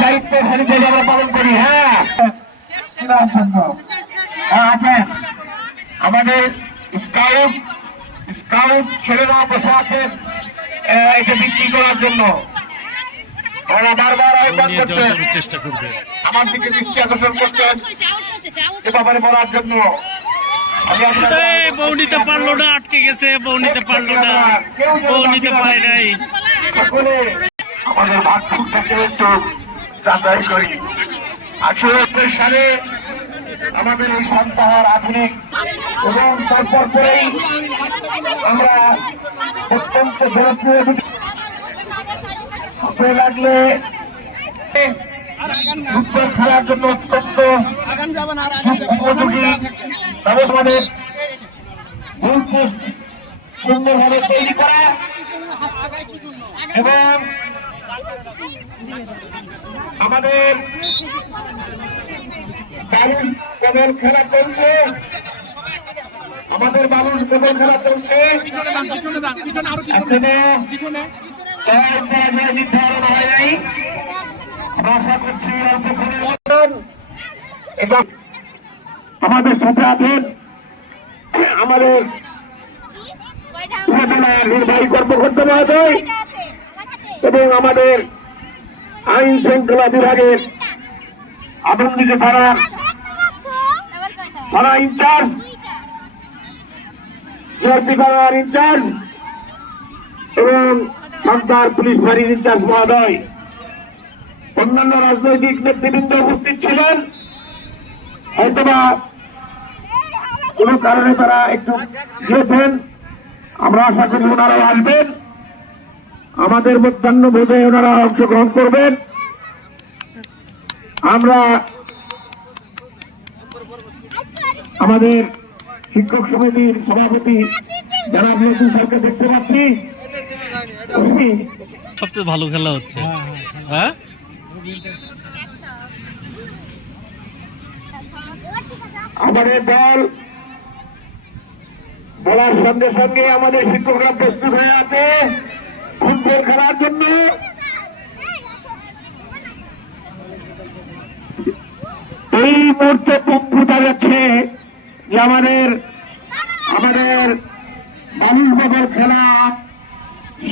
দায়িত্ব শরীরভাবে আমরা পালন করি। হ্যাঁ, আসেন আমাদের স্কাউট ছেলেরা বসে আছেন এটা বিক্রি করার জন্য। ওরা বারবার আহ্বান নিয়ে করছেন, যাওয়ার চেষ্টা করবে। আমার দিকে দৃষ্টি আকর্ষণ করছেন এ ব্যাপারে বলার জন্য। আমি আপনাদের বউ নিতে পারলো না, আটকে গেছে, বউ নিতে পারলো না, বউ নিতে পারে নাই। সকলে আমাদের ভাগ্যটাকে একটু যাচাই করি। 1890 সালে আমাদের এই সন্তাহার আধুনিক এবং তারপর পরেই আমরা অত্যন্ত জনপ্রিয় হতে লাগলে ফুটবল খেলার জন্য অত্যন্ত উপযোগী ব্যবস্থানের গোলপোস্ট সুন্দরভাবে তৈরি করা এবং আমাদের বালুর বদল খেলা চলছে, আমাদের বালুর বদল খেলা চলছে। এখনো নির্ধারণ হয় নাই। আমরা আশা করছি অল্পক্ষণের মতন এটা আমাদের সাথে আছেন আমাদের উপজেলার নির্বাহী কর্মকর্তা মহোদয় এবং আমাদের আইন শৃঙ্খলা বিভাগের আদমদিঘি থানা ইনচার্জ, সিআরপি থানার ইনচার্জ এবং সন্তার পুলিশ ফাঁড়ির ইনচার্জ মহোদয়, অন্যান্য রাজনৈতিক নেতৃবৃন্দ উপস্থিত ছিলেন। হয়তোবা কোন কারণে তারা একটু গিয়েছেন, আমরা আশা করি ওনারাও আসবেন, আমাদের মধ্যাহ্ন ভোজে ওনারা অংশগ্রহণ করবেন। আমরা আমাদের শিক্ষক সমিতির সভাপতি জনাব নজরুল স্যারকে দেখতে পাচ্ছি। সবচেয়ে ভালো খেলা হচ্ছে, হ্যাঁ আমাদের দল বলার সঙ্গে সঙ্গে আমাদের শিক্ষকরা প্রস্তুত হয়ে আছে ফুটবল খেলার জন্য। এই মুহূর্তে বোঝা যাচ্ছে যে আমাদের বালুর বদল খেলা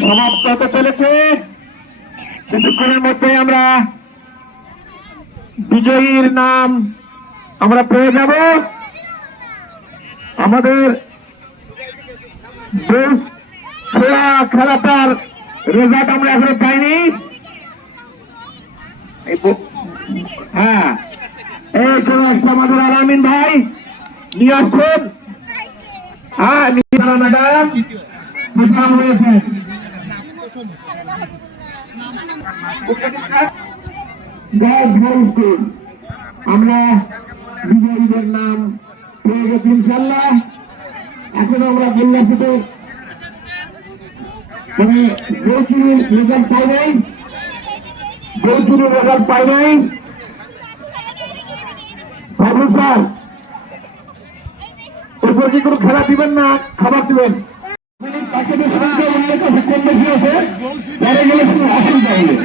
সমাপ্ত হতে চলেছে। কিছুক্ষণের মধ্যে আমরা বিজয়ীর নাম আমরা পেয়ে যাব। আমাদের সেরা খেলাটার রেজাল্ট আমরা এখনো পাইনি। হ্যাঁ, এই চলে আসছে আমাদের আলামিন ভাই, নিয়ে আসছেন। হ্যাঁ, ম্যাডাম প্রধান হয়েছে। আমরা বিজয়ীদের নাম পেয়ে গেছি ইনশাল্লাহ। এখন আমরা বললাম মানে বৌচুরির রেজাল্ট পাই নাই, বৌচুরির রেজাল্ট পাই নাই। বাবু স্যার, এরপর কি কোনো খেলা দিবেন না খাবার দিবেন? তাকে বেশি কম বেশি আছে, পরে গেলে কোনো অসুবিধা হবে।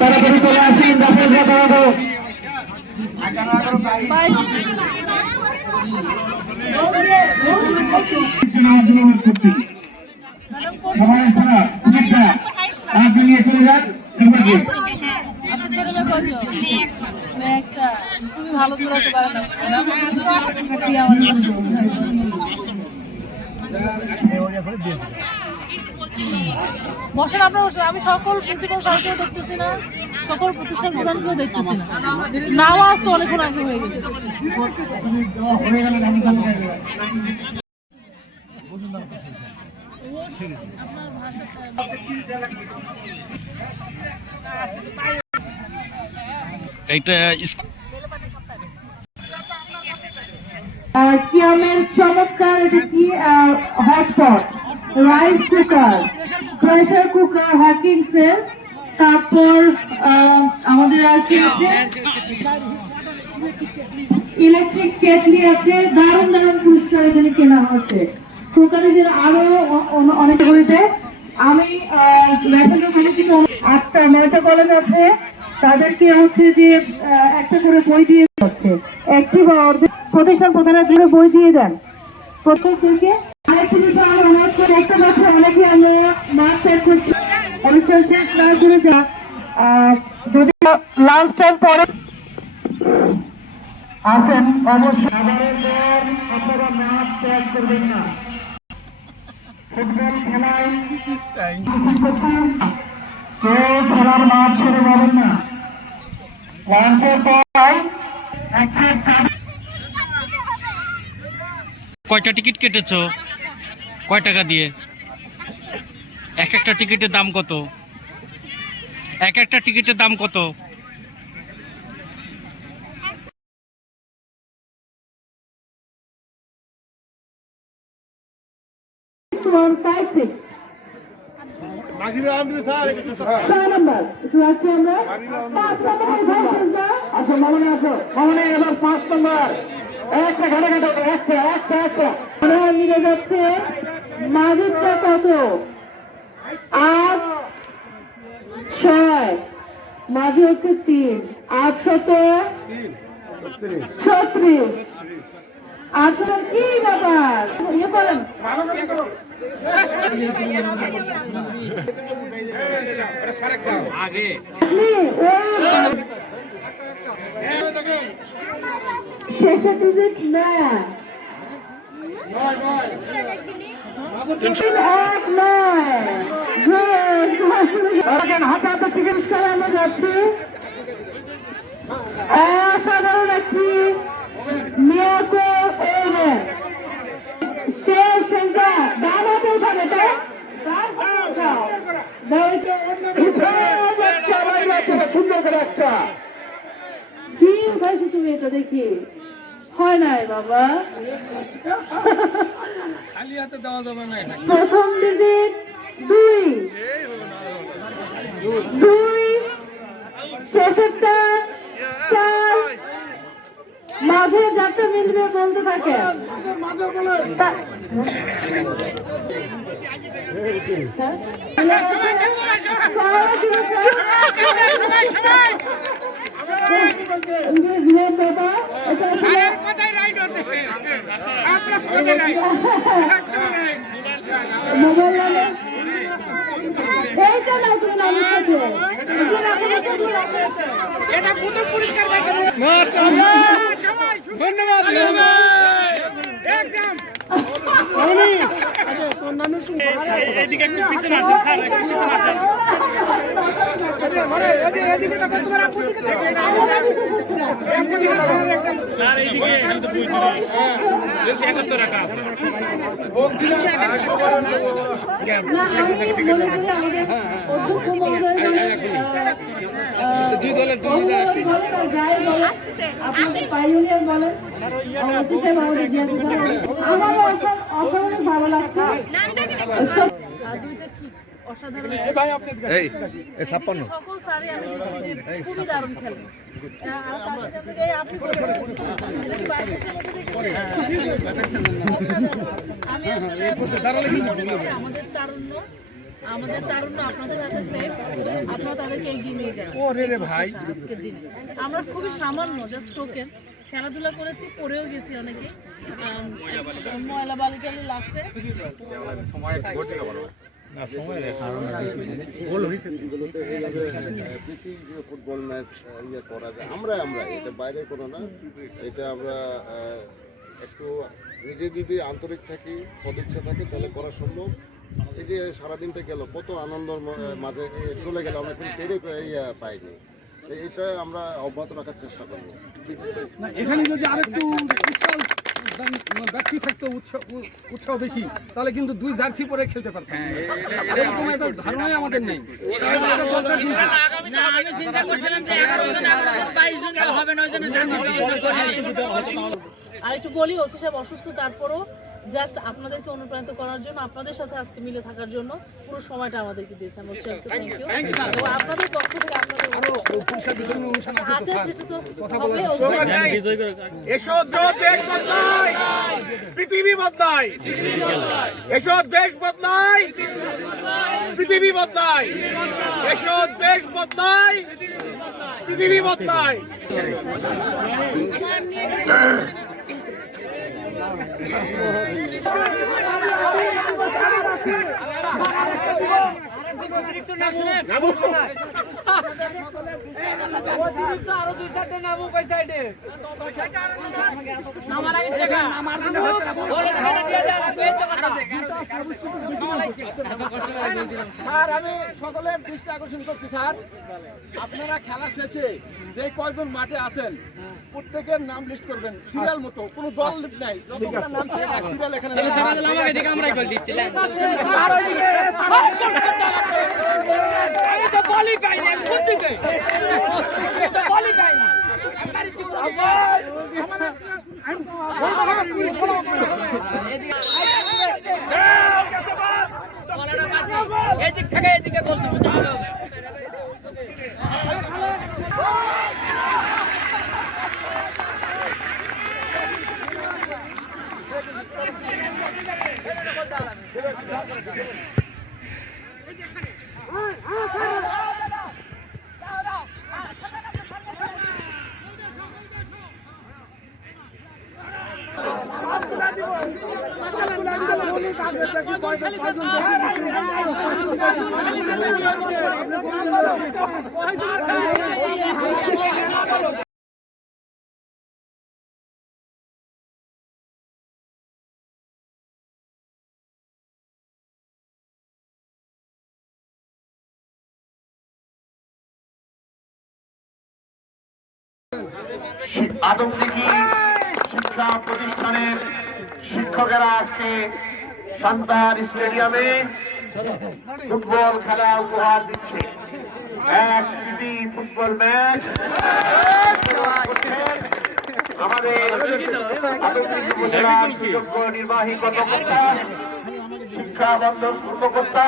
তাড়াতাড়ি চলে আসি, বসেন আপনার বসেন। আমি সকল প্রিন্সিপাল স্যারকেও দেখতেছি না, সকল প্রতিষ্ঠান প্রধানকেও দেখতেছি না। নামাজ তো অনেকক্ষণ আগে হয়ে গেছে। এইটা কিয়ামের চমৎকার এটা কি hotpot, rice cooker, pressure cooker Hawkins এর, তারপর আমাদের আর কি আছে, ইলেকট্রিক কেটলি আছে। দারুণ দারুণ পুরস্কার এখানে কেনা হচ্ছে। দোকানে যে আরো অনেক আমি ন্যাশনাল কলেজ থেকে 8টা 9টা কলেজ আছে, তাদেরকে হচ্ছে যে একটা করে বই দিয়ে যাচ্ছে। একটি বা অর্ধেক প্রতিষ্ঠান প্রধানের দূরে বই দিয়ে যান প্রত্যেককে। আরেকটি বিষয় আমরা অনুরোধ করে দেখতে পাচ্ছি অনেকে আমরা মাঠ ত্যাগ করছি, অনুষ্ঠান শেষ না করে যা যদি লাঞ্চ টাইম পরে আসেন অবশ্যই আপনারা মাঠ ত্যাগ করবেন না। ফুটবল খেলায় খেলার মাঠ ছেড়ে যাবেন না। লাঞ্চের পর কয়টা টিকিট কেটেছো? কয় টাকা দিয়ে? এক একটা টিকিটের দাম কত? এক একটা টিকিটের দাম কত? 156 6 নাম্বার একটু রাখছি আমরা 5 নাম্বার ভার্সেস দা। আসো মামনি, আসো মামনি, এবার 5 নাম্বার একটা ঘাটা একটা মিলে যাচ্ছে। মাঝেরটা কত? 8 6 মাঝে হচ্ছে 3 836 আসলে কি ব্যাপার ইয়ে করেন শেষের ডিজিট না 319 হাতে টিকিট করে আমরা যাচ্ছি। অসাধারণ একটি মেয়াকো এনে শেষ সংখ্যা দাঁড়াতে উঠাবে সুন্দর করে একটা কি উঠাইছো তুমি? এটা দেখি হয় নাই বাবা। প্রথম ডিজিট 2 শেষেরটা 4 মাঝে যাতে মিলবে বলতে থাকে। এদিকে একটু পিছনে আসেন স্যার, একটু পিছনে আসেন। স্যার এইদিকে আমি তো বুঝতে পারি 271 টাকা আছে। দুই দলের দুইটা আসে আপনাদের পাইওনিয়ার বলেন আমার অসাধারণ ভালো লাগছে। অসাধারণ সকল স্যারই আমি দেখছি যে খুবই দারুণ খেলেন। আমি আসলে আমাদের তারুণ্য আপনাদের হাতে সেফ, আপনারা তাদেরকে এগিয়ে নিয়ে যান। আজকের দিনে আমরা খুবই সামান্য জাস্ট টোকেন খেলাধুলা করেছি, পড়েও গেছি অনেকে ময়লা বালিটালি লাগছে। ফুটবল ম্যাচ ইয়ে করা যায় আমরা এটা বাইরে কোনো না, এটা আমরা একটু নিজে যদি আন্তরিক থাকি, সদিচ্ছা থাকে তাহলে করা সম্ভব। এই যে সারাদিনটা গেল কত আনন্দর মাঝে চলে গেল, আমরা কিন্তু টেরে পাইনি। এটা আমরা অব্যাহত রাখার চেষ্টা করবো। এখানে যদি আরেকটু ব্যক্তি থাকতো উৎসাহ বেশি, তাহলে কিন্তু 2 জার্সি পরে খেলতে পারতাম। এরকম একটা ধারণাই আমাদের নেই। আর একটু বলি ওসি সাহেব অসুস্থ, তারপরও জাস্ট আপনাদেরকে অনুপ্রাণিত করার জন্য, আপনাদের সাথে আজকে মিলে থাকার জন্য পুরো সময়টা আমাদেরকে দিয়েছে। আমরা সেটাকে থ্যাংক ইউ। এবং আপনাদের পক্ষ থেকে আপনাদের আচ্ছা সেটা তো হবে। এসো দেশ বদলায়, পৃথিবী বদলায়। এসো দেশ বদলায়, পৃথিবী বদলায়। এসো দেশ বদলায়, পৃথিবী বদলায়। স্যার, আমি সকলের দৃষ্টি আকর্ষণ করছি স্যার, আপনারা খেলা শেষে যে কয়জন মাঠে আছেন প্রত্যেকের নাম লিস্ট করবেন সিরিয়াল মতো, কোনো দল নাই, যতগুলো নাম সে এক সিরিয়াল এখানে এদিক থেকে এদিকে বলতে হবে। আদমদিঘি শিক্ষা প্রতিষ্ঠানের শিক্ষকেরা আজকে সন্তান স্টেডিয়ামে ফুটবল খেলা উপহার দিচ্ছে। এক প্রীতি ফুটবল ম্যাচ আমাদের আদমদিঘি উপজেলার সুযোগ্য নির্বাহী কর্মকর্তা, শিক্ষা বন্ধন কর্মকর্তা,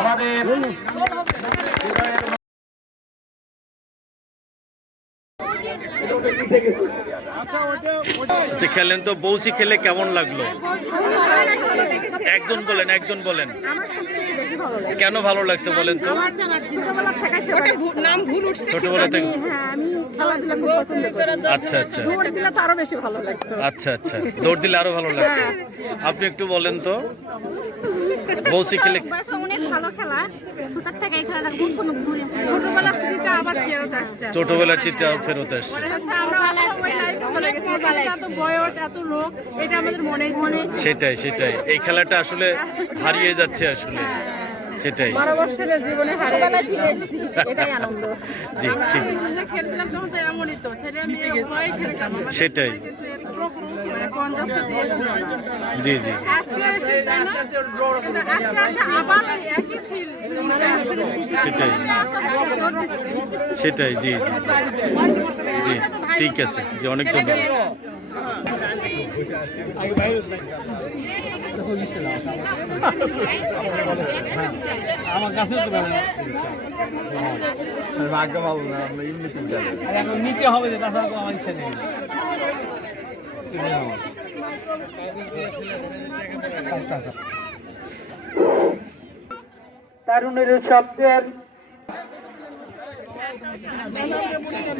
আমাদের খেলেন তো, বৌসি খেলে কেমন লাগলো? একজন বলেন। কেন ভালো লাগছে বলেন তো? ছোটবেলা থেকে আচ্ছা। আচ্ছা, দৌড় দিলে আরো ভালো লাগতো। আপনি একটু বলেন তো, বৌসি খেলে অনেক ভালো খেলা, ছোট থেকে এই খেলাটা খুব ছোটবেলার স্মৃতিটা আবার ফেরত আসছে। ছোটবেলার চিত্র ফেরত আসছে। সেটাই এই খেলাটা আসলে হারিয়ে যাচ্ছে আসলে, সেটাই জীবনে এটাই আনন্দ। জি ঠিক, খেলছিলাম তখন তো এমনই তো, ছেলে মেয়ে উভয়ই খেলতাম। সেটাই জি সেটাই জি ঠিক আছে জি, অনেক ধন্যবাদ। আমার কাছে ভাগ্য ভালো না, এখন নিতে হবে যে, তাছাড়া তো আমার ইচ্ছা নেই। তারুণের শব্দের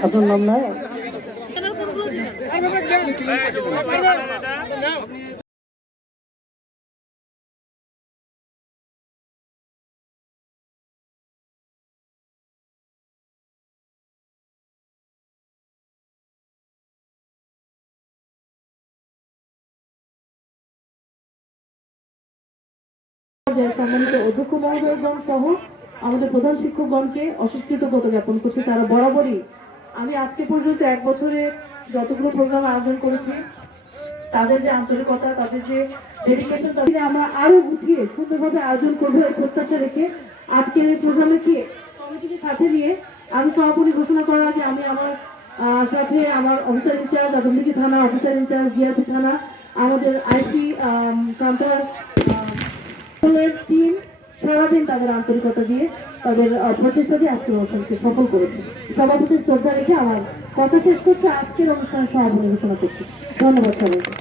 আপনার নাম নাই? সম্মানিত অধ্যক্ষ মহোদয়গণ সহ আমাদের প্রধান শিক্ষকগণকে অশেষ কৃতজ্ঞতা জ্ঞাপন করছি। তারা বরাবরই, আমি আজকে পর্যন্ত 1 বছরে যতগুলো প্রোগ্রাম আয়োজন করেছি, তাদের যে আন্তরিকতা, তাদের যে ডেডিকেশন, তাদের আমরা আরো গুছিয়ে সুন্দরভাবে আয়োজন করবো এই প্রত্যাশা রেখে আজকের এই প্রোগ্রামে কি কমিটিকে সাথে নিয়ে আমি সভাপতি ঘোষণা করার আগে আমি আমার সাথে আমার অফিসার ইনচার্জ, আদমদিঘি থানা অফিসার ইনচার্জ, জিআরপি থানা, আমাদের আইসি কাউন্টার টিম সারাদিন তাদের আন্তরিকতা দিয়ে তাদের প্রচেষ্টা দিয়ে আজকের অনুষ্ঠানকে সফল করেছে। সবার প্রতি শ্রদ্ধা রেখে আমার কথা শেষ করছে, আজকের অনুষ্ঠান সমাপনী ঘোষণা করছি। ধন্যবাদ সবাইকে।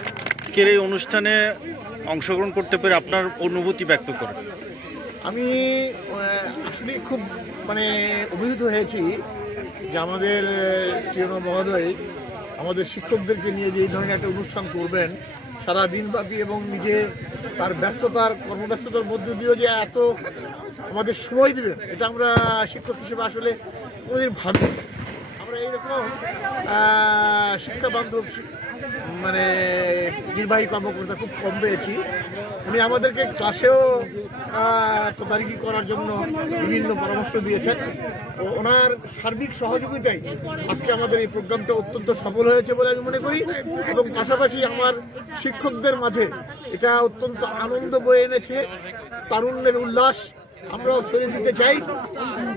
আজকের এই অনুষ্ঠানে অংশগ্রহণ করতে পেরে আপনার অনুভূতি ব্যক্ত করেন। আমি আসলে খুব অভিভূত হয়েছি যে আমাদের প্রিয় মহোদয় আমাদের শিক্ষকদেরকে নিয়ে যে এই ধরনের একটা অনুষ্ঠান করবেন সারা দিনব্যাপী এবং নিজে তার কর্মব্যস্ততার মধ্য দিয়েও যে এত আমাদের সময় দিবেন, এটা আমরা শিক্ষক হিসেবে আসলে কোনোদিন ভাবি। আমরা এইরকম শিক্ষা বান্ধব নির্বাহী কর্মকর্তা খুব কম পেয়েছি। উনি আমাদেরকে ক্লাসেও তদারকি করার জন্য বিভিন্ন পরামর্শ দিয়েছেন। তো ওনার সার্বিক সহযোগিতায় আজকে আমাদের এই প্রোগ্রামটা অত্যন্ত সফল হয়েছে বলে আমি মনে করি, এবং পাশাপাশি আমার শিক্ষকদের মাঝে এটা অত্যন্ত আনন্দ বয়ে এনেছে, তারুণ্যের উল্লাস আমরাও ছড়িয়ে দিতে চাই।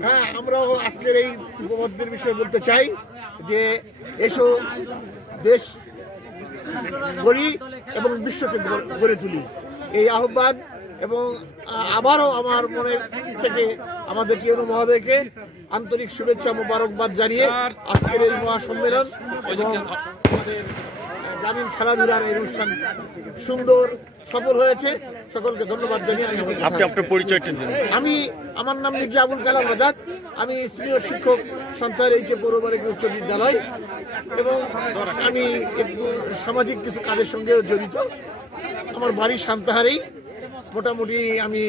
হ্যাঁ, আমরাও আজকের এই উপপাদ্যের বিষয়ে বলতে চাই যে এসো দেশ গড়ি এবং বিশ্বকে গড়ে তুলি, এই আহ্বান। এবং আবারও আমার মনের থেকে আমাদের টিএনও মহোদয়কে আন্তরিক শুভেচ্ছা মোবারকবাদ জানিয়ে আজকের এই মহাসম্মেলন এবং আমাদের গ্রামীণ খেলাধুলার এই অনুষ্ঠান সুন্দর সফল হয়েছে। সকলকে ধন্যবাদ জানিয়ে আপনি আপনার পরিচয়টা দিন। আমার নাম মির্জা আবুল কালাম আজাদ। আমি সিনিয়র শিক্ষক সন্তান এইচে পৌরবাড়িকে উচ্চ বিদ্যালয়, এবং আমি একটু সামাজিক কিছু কাজের সঙ্গেও জড়িত। আমার বাড়ি সান্তাহারেই। মোটামুটি আমি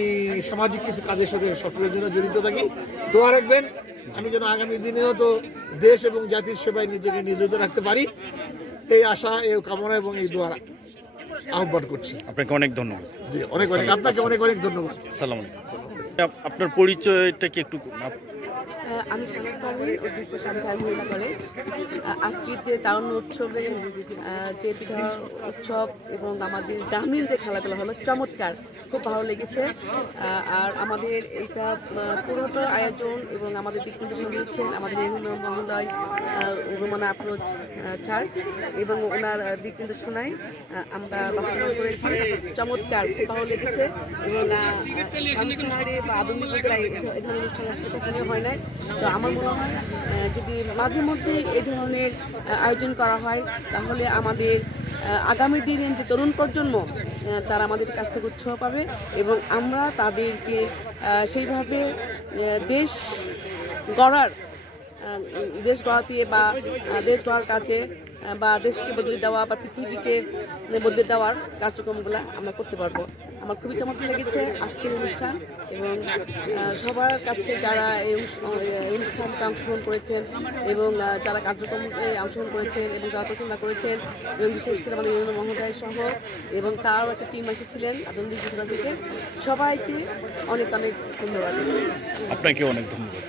সামাজিক কিছু কাজের সাথে সফরের জন্য জড়িত থাকি। দোয়া রাখবেন আমি যেন আগামী দিনেও তো দেশ এবং জাতির সেবায় নিজেকে নিয়োজিত রাখতে পারি, এই আশা, এই কামনা এবং এই দোয়া আহ্বান করছি। আপনাকে অনেক ধন্যবাদ। জি, অনেক আপনাকে অনেক ধন্যবাদ। সালাম আলাইকুম। আপনার পরিচয়টা কি একটু? আমি শাহনাজ পারভিন, উদ্ভিদ সান্তাহার মহিলা কলেজ। আজকের যে তারুণ্য উৎসবে যে পিঠা উৎসব এবং আমাদের গ্রামীণ যে খেলাধুলা হলো চমৎকার, খুব ভালো লেগেছে। আর আমাদের এইটা পুরোটা আয়োজন এবং আমাদের দিক নির্দেশনা দিচ্ছেন আমাদের বিভিন্ন মহোদয় রোমানা আফরোজ ছাড়, এবং ওনার দিক নির্দেশনায় আমরা বাস্তবায়ন করেছি। চমৎকার, খুব ভালো লেগেছে। এবং সান্তাহারে বা আধুনিক এই ধরনের অনুষ্ঠান আসলে কখনোই হয় না। তো আমার মনে হয় যদি মাঝে মধ্যে এই ধরনের আয়োজন করা হয় তাহলে আমাদের আগামী দিনের যে তরুণ প্রজন্ম তারা আমাদের কাছ থেকে উৎসাহ পাবে, এবং আমরা তাদেরকে সেইভাবে দেশ গড়াতে বা দেশ গড়ার কাছে বা দেশকে বদলে দেওয়া বা পৃথিবীকে বদলে দেওয়ার কার্যক্রমগুলো আমরা করতে পারবো। আমার খুবই চমৎকার লেগেছে আজকের অনুষ্ঠান, এবং সবার কাছে যারা এই অনুষ্ঠানটা অংশগ্রহণ করেছেন এবং যারা কার্যক্রমে অংশগ্রহণ করেছেন এবং যারা পছন্দ করেছেন, এবং বিশেষ করে আমাদের ইউনো মহোদয় সহ এবং তারও একটা টিম এসেছিলেন আদমদিঘি জেলা থেকে, সবাইকে অনেক অনেক ধন্যবাদ। আপনাকে অনেক ধন্যবাদ।